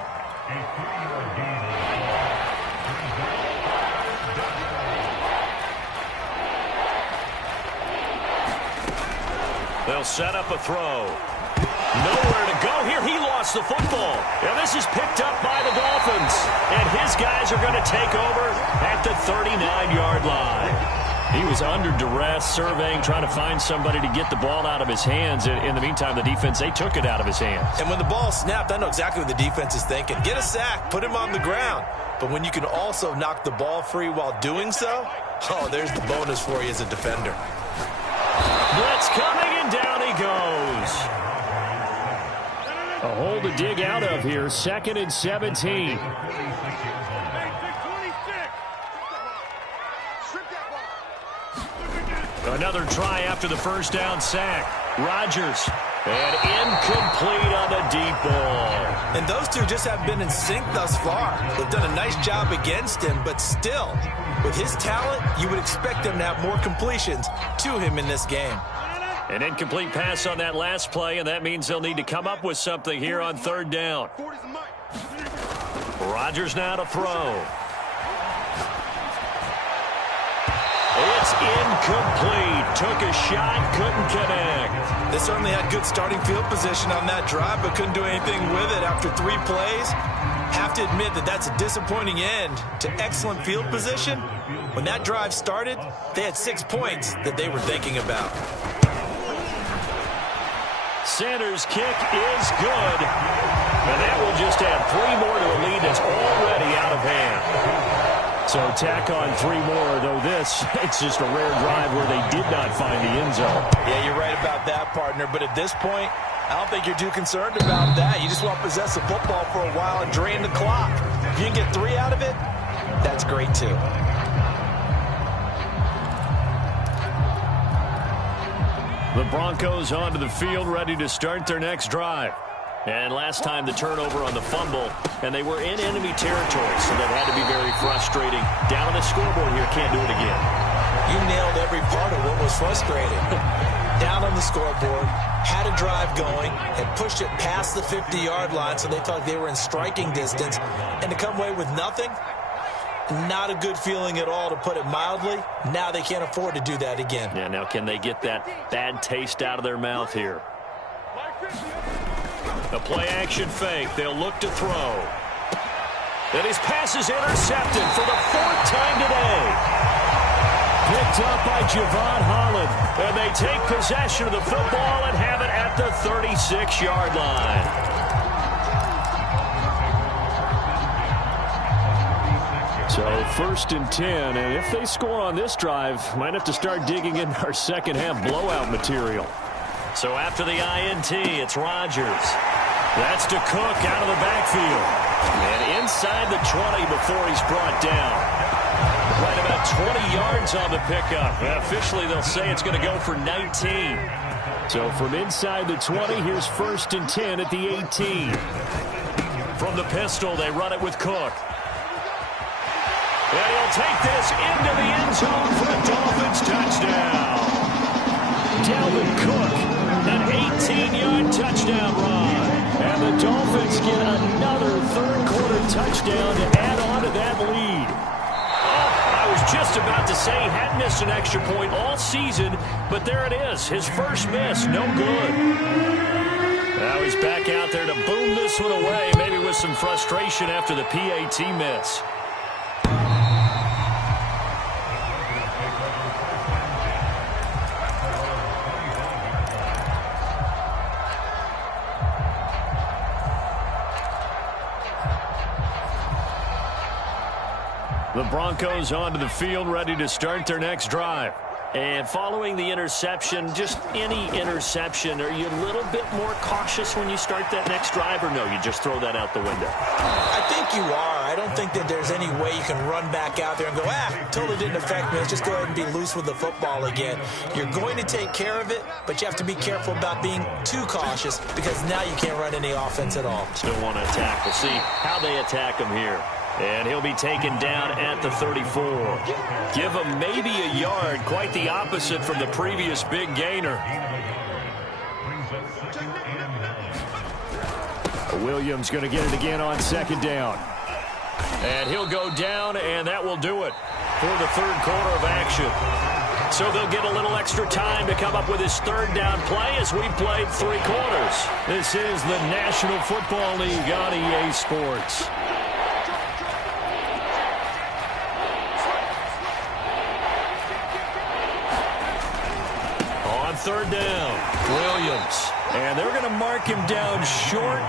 They'll set up a throw. Nowhere to go here. He lost the football. Now this is picked up by the Dolphins. And his guys are going to take over at the 39-yard line. He was under duress, surveying, trying to find somebody to get the ball out of his hands. In the meantime, the defense, they took it out of his hands. And when the ball snapped, I know exactly what the defense is thinking. Get a sack, put him on the ground. But when you can also knock the ball free while doing so, oh, there's the bonus for you as a defender. Blitz coming, and down he goes. A hole to dig out of here. 2nd and 17. Another try after the first down sack. Rodgers. And incomplete on a deep ball. And those two just haven't been in sync thus far. They've done a nice job against him, but still, with his talent, you would expect them to have more completions to him in this game. An incomplete pass on that last play, and that means they'll need to come up with something here on 3rd down. Rodgers now to throw. It's incomplete. Took a shot, couldn't connect. They certainly had good starting field position on that drive, but couldn't do anything with it after 3 plays. Have to admit that that's a disappointing end to excellent field position. When that drive started, they had 6 points that they were thinking about. Sanders' kick is good. And that will just add 3 more to a lead that's already out of hand. So tack on 3 more, though this, it's just a rare drive where they did not find the end zone. Yeah, you're right about that, partner. But at this point, I don't think you're too concerned about that. You just want to possess the football for a while and drain the clock. If you can get 3 out of it, that's great too. The Broncos onto the field, ready to start their next drive. And last time the turnover on the fumble, and they were in enemy territory, so that had to be very frustrating. Down on the scoreboard here, can't do it again. You nailed every part of what was frustrating. Down on the scoreboard, had a drive going, had pushed it past the 50-yard line, so they thought they were in striking distance, and to come away with nothing, not a good feeling at all, to put it mildly. Now they can't afford to do that again. Yeah, now can they get that bad taste out of their mouth here? A play-action fake. They'll look to throw. And his pass is intercepted for the 4th time today. Picked up by Javon Holland. And they take possession of the football and have it at the 36-yard line. So 1st and 10, and if they score on this drive, might have to start digging in our second half blowout material. So after the INT, it's Rodgers. That's to Cook out of the backfield. And inside the 20 before he's brought down. Right about 20 yards on the pickup. And officially, they'll say it's going to go for 19. So from inside the 20, here's 1st and 10 at the 18. From the pistol, they run it with Cook. And he'll take this into the end zone for a Dolphins touchdown. Dalvin Cook, an 18-yard touchdown run. And the Dolphins get another 3rd-quarter touchdown to add on to that lead. Oh, I was just about to say he hadn't missed an extra point all season, but there it is. His first miss, no good. Now he's back out there to boom this one away, maybe with some frustration after the PAT miss. The Broncos onto the field, ready to start their next drive. And following the interception, just any interception, are you a little bit more cautious when you start that next drive, or no, you just throw that out the window? I think you are. I don't think that there's any way you can run back out there and go, totally didn't affect me. Let's just go ahead and be loose with the football again. You're going to take care of it, but you have to be careful about being too cautious, because now you can't run any offense at all. Still want to attack. We'll see how they attack him here. And he'll be taken down at the 34. Give him maybe a yard, quite the opposite from the previous big gainer. Williams going to get it again on 2nd down. And he'll go down, and that will do it for the 3rd quarter of action. So they'll get a little extra time to come up with his third down play as we've played 3 quarters. This is the National Football League on EA Sports. On third down, Williams. And they're going to mark him down short,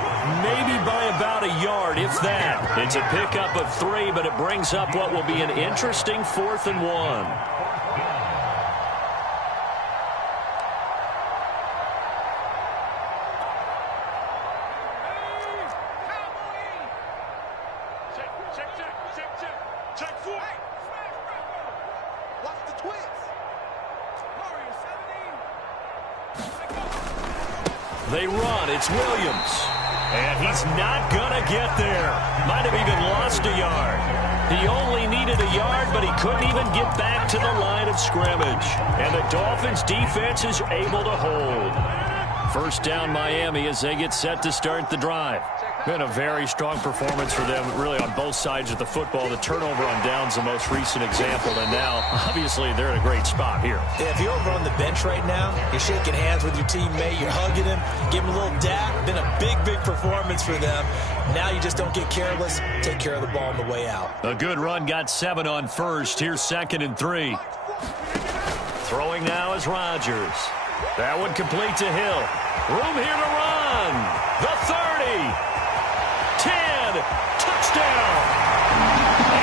maybe by about a yard, if that. It's a pickup of 3, but it brings up what will be an interesting 4th and 1. They run. It's Williams. And he's not going to get there. Might have even lost a yard. He only needed a yard, but he couldn't even get back to the line of scrimmage. And the Dolphins' defense is able to hold. First down, Miami, as they get set to start the drive. Been a very strong performance for them, really, on both sides of the football. The turnover on downs the most recent example, and now, obviously, they're in a great spot here. Yeah, if you're over on the bench right now, you're shaking hands with your teammate, you're hugging him, give him a little dap. Been a big, big performance for them. Now you just don't get careless. Take care of the ball on the way out. A good run, got 7 on first. Here's 2nd and 3. Throwing now is Rodgers. That one complete to Hill. Room here to run. The 30. 10, touchdown.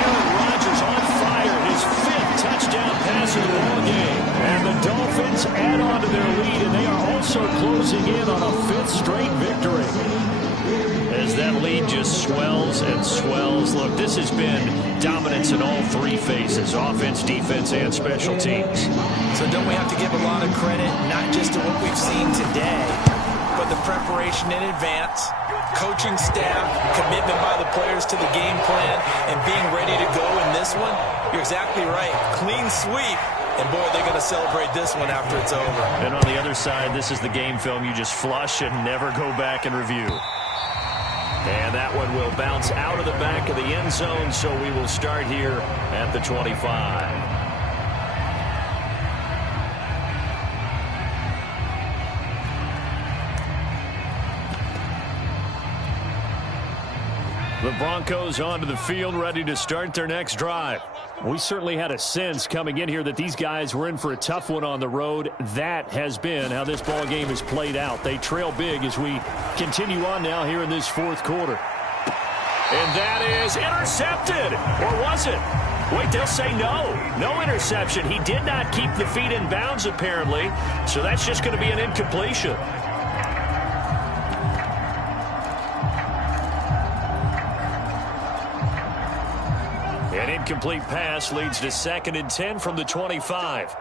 Aaron Rodgers on fire, his 5th touchdown pass of the ball game. And the Dolphins add on to their lead, and they are also closing in on a 5th straight victory. As that lead just swells and swells. Look, this has been dominance in all 3 phases, offense, defense, and special teams. So don't we have to give a lot of credit, not just to what we've seen today, but the preparation in advance, coaching staff, commitment by the players to the game plan, and being ready to go in this one? You're exactly right. Clean sweep. And, boy, they're going to celebrate this one after it's over. And on the other side, this is the game film you just flush and never go back and review. And that one will bounce out of the back of the end zone, so we will start here at the 25. The Broncos onto the field, ready to start their next drive. We certainly had a sense coming in here that these guys were in for a tough one on the road. That has been how this ball game has played out. They trail big as we continue on now here in this 4th quarter. And that is intercepted. Or was it? Wait, they'll say no. No interception. He did not keep the feet in bounds, apparently. So that's just going to be an incompletion. An incomplete pass leads to 2nd and 10 from the 25.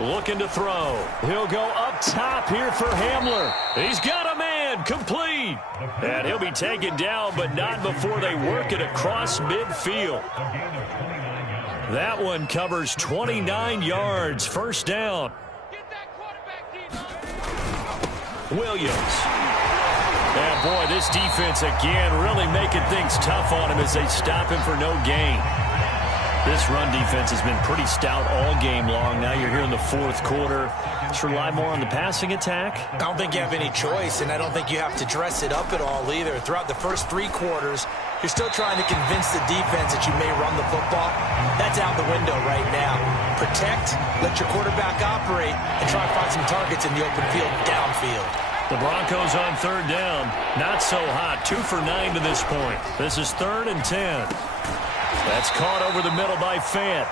Looking to throw. He'll go up top here for Hamler. He's got a man. Complete. And he'll be taken down, but not before they work it across midfield. That one covers 29 yards. First down. Williams. And, boy, this defense, again, really making things tough on him as they stop him for no gain. This run defense has been pretty stout all game long. Now you're here in the 4th quarter. Just rely more on the passing attack. I don't think you have any choice, and I don't think you have to dress it up at all either. Throughout the first 3 quarters, you're still trying to convince the defense that you may run the football. That's out the window right now. Protect, let your quarterback operate, and try to find some targets in the open field downfield. The Broncos on 3rd down. Not so hot. 2 for 9 to this point. This is 3rd and 10. That's caught over the middle by Fant.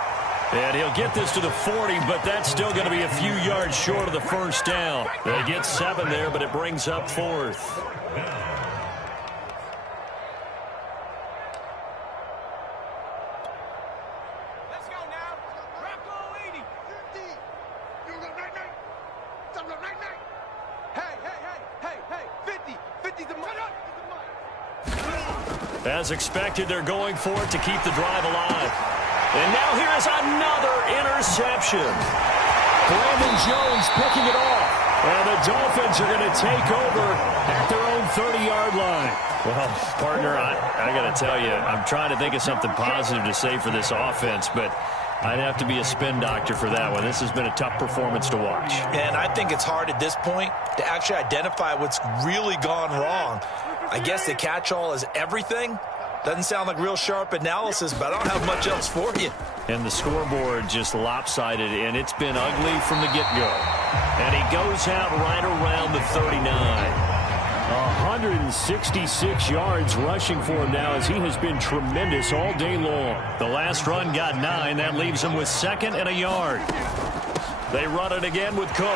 And he'll get this to the 40, but that's still going to be a few yards short of the first down. They get 7 there, but it brings up 4th. Let's go now. Bronco 80. 50. You go night night. Some night night. Hey. 50. 50's the money. As expected, they're going for it to keep the drive alive. And now here is another interception. Brandon Jones picking it off. And the Dolphins are going to take over at their own 30-yard line. Well, partner, I got to tell you, I'm trying to think of something positive to say for this offense, but I'd have to be a spin doctor for that one. This has been a tough performance to watch. And I think it's hard at this point to actually identify what's really gone wrong. I guess the catch-all is everything. Doesn't sound like real sharp analysis, but I don't have much else for you. And the scoreboard just lopsided, and it's been ugly from the get-go. And he goes out right around the 39. 166 yards rushing for him now as he has been tremendous all day long. The last run got 9. That leaves him with 2nd and a yard. They run it again with Cook.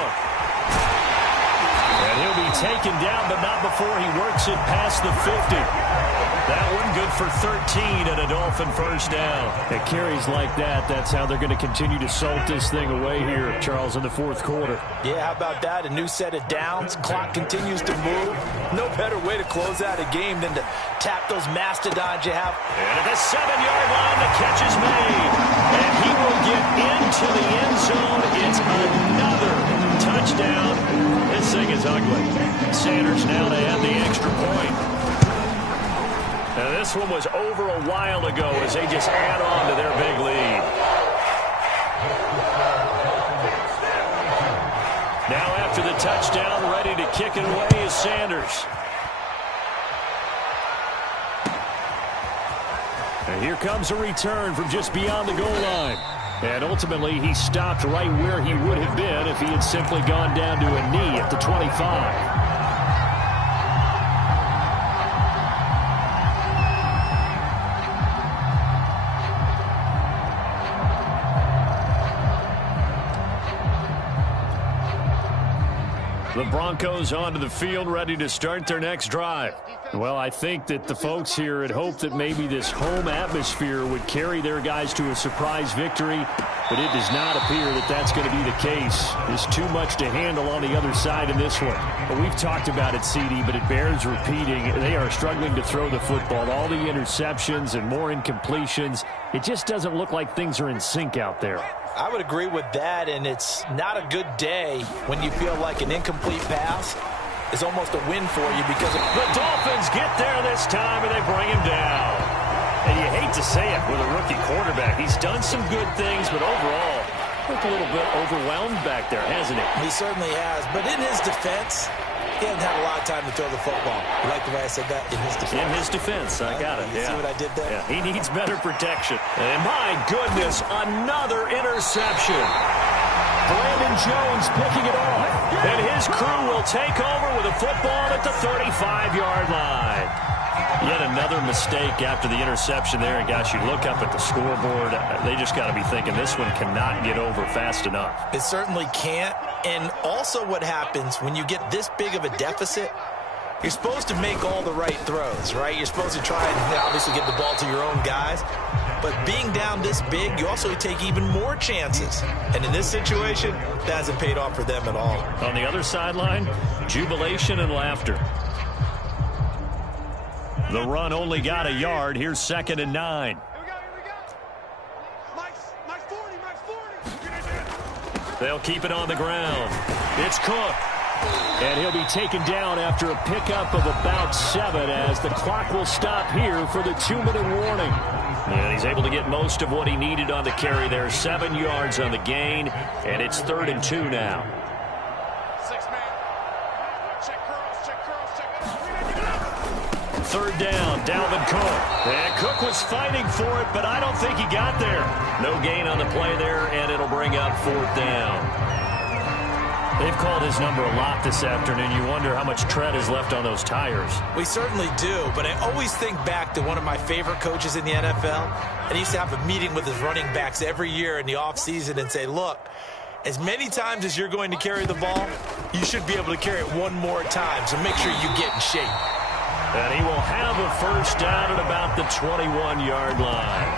And he'll be taken down, but not before he works it past the 50. That one good for 13 and a Dolphin first down. At carries like that, that's how they're going to continue to salt this thing away here, Charles, in the fourth quarter. Yeah, how about that? A new set of downs. Clock continues to move. No better way to close out a game than to tap those mastodons you have. And at the 7-yard line, the catch is made. And he will get into the end zone. It's another touchdown. This thing is ugly. Sanders now to add the extra point. Now this one was over a while ago as they just add on to their big lead. Now after the touchdown, ready to kick it away is Sanders. And here comes a return from just beyond the goal line. And ultimately, he stopped right where he would have been if he had simply gone down to a knee at the 25. The Broncos onto the field, ready to start their next drive. Well, I think that the folks here had hoped that maybe this home atmosphere would carry their guys to a surprise victory, but it does not appear that that's going to be the case. There's too much to handle on the other side in this one. But we've talked about it, CD, but it bears repeating. They are struggling to throw the football. All the interceptions and more incompletions. It just doesn't look like things are in sync out there. I would agree with that, and it's not a good day when you feel like an incomplete pass is almost a win for you because the Dolphins get there this time, and they bring him down. And you hate to say it with a rookie quarterback. He's done some good things, but overall, looked a little bit overwhelmed back there, hasn't he? He certainly has, but in his defense, he hasn't had a lot of time to throw the football. You like the way I said that? In his defense. In his defense, I got it. You see what I did there? Yeah, he needs better protection. And my goodness, another interception. Brandon Jones picking it off. And his crew will take over with a football at the 35-yard line. Yet another mistake after the interception there. And, gosh, you look up at the scoreboard. They just got to be thinking this one cannot get over fast enough. It certainly can't. And also what happens when you get this big of a deficit, you're supposed to make all the right throws, right? You're supposed to try and obviously get the ball to your own guys. But being down this big, you also take even more chances. And in this situation, that hasn't paid off for them at all. On the other sideline, jubilation and laughter. The run only got a yard. Here's 2nd and 9. They'll keep it on the ground. It's Cook. And he'll be taken down after a pickup of about 7 as the clock will stop here for the 2-minute warning. And he's able to get most of what he needed on the carry there. 7 yards on the gain, and it's 3rd and 2 now. 3rd down, Dalvin Cook. And Cook was fighting for it, but I don't think he got there. No gain on the play there, and it'll bring up 4th down. They've called his number a lot this afternoon. You wonder how much tread is left on those tires. We certainly do, but I always think back to one of my favorite coaches in the NFL. And he used to have a meeting with his running backs every year in the offseason and say, look, as many times as you're going to carry the ball, you should be able to carry it one more time, so make sure you get in shape. And he will have a first down at about the 21-yard line.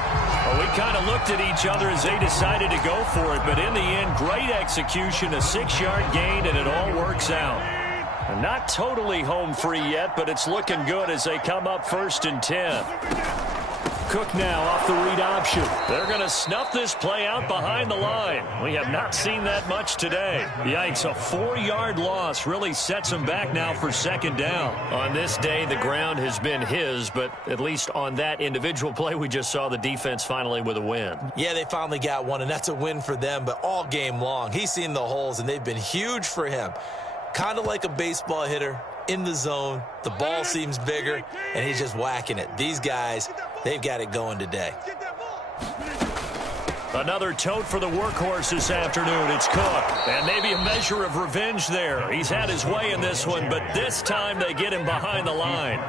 Well, we kind of looked at each other as they decided to go for it, but in the end, great execution, a 6-yard gain, and it all works out. And not totally home free yet, but it's looking good as they come up 1st and 10. Cook now off the read option. They're going to snuff this play out behind the line. We have not seen that much today. Yikes, a 4-yard loss really sets him back now for second down. On this day, the ground has been his, but at least on that individual play, we just saw the defense finally with a win. Yeah, they finally got one, and that's a win for them, but all game long, he's seen the holes, and they've been huge for him. Kind of like a baseball hitter in the zone. The ball seems bigger, and he's just whacking it. These guys, they've got it going today. Another tote for the workhorse this afternoon. It's Cook. And maybe a measure of revenge there. He's had his way in this one, but this time they get him behind the line.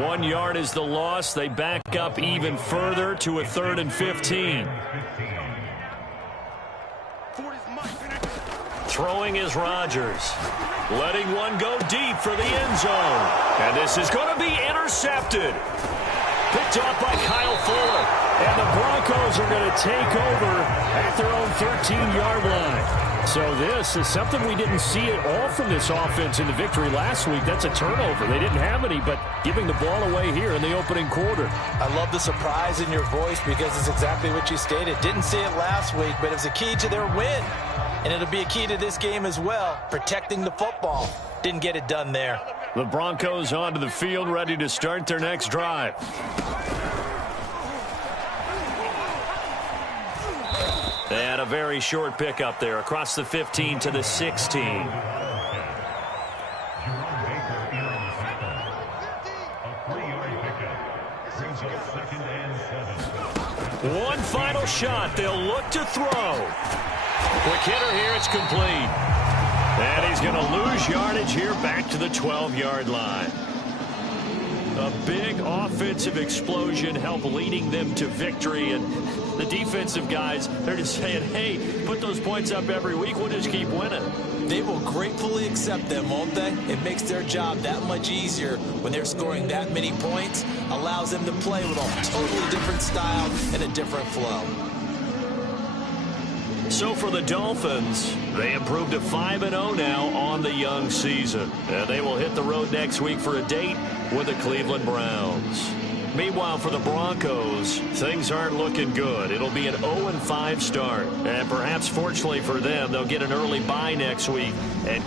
1 yard is the loss. They back up even further to a 3rd and 15. Throwing is Rodgers. Letting one go deep for the end zone. And this is going to be intercepted. Picked off by Kyle Fuller. And the Broncos are going to take over at their own 13-yard line. So this is something we didn't see at all from this offense in the victory last week. That's a turnover. They didn't have any, but giving the ball away here in the opening quarter. I love the surprise in your voice because it's exactly what you stated. Didn't see it last week, but it was a key to their win. And it'll be a key to this game as well, protecting the football. Didn't get it done there. The Broncos onto the field, ready to start their next drive. They had a very short pickup there across the 15 to the 16. One final shot. They'll look to throw. Quick hitter here. It's complete. And he's going to lose yardage here back to the 12-yard line. A big offensive explosion helped leading them to victory. And the defensive guys, they're just saying, hey, put those points up every week. We'll just keep winning. They will gratefully accept them, won't they? It makes their job that much easier when they're scoring that many points. Allows them to play with a totally different style and a different flow. So for the Dolphins, they improved to 5-0 now on the young season. And they will hit the road next week for a date with the Cleveland Browns. Meanwhile, for the Broncos, things aren't looking good. It'll be an 0-5 start. And perhaps fortunately for them, they'll get an early bye next week and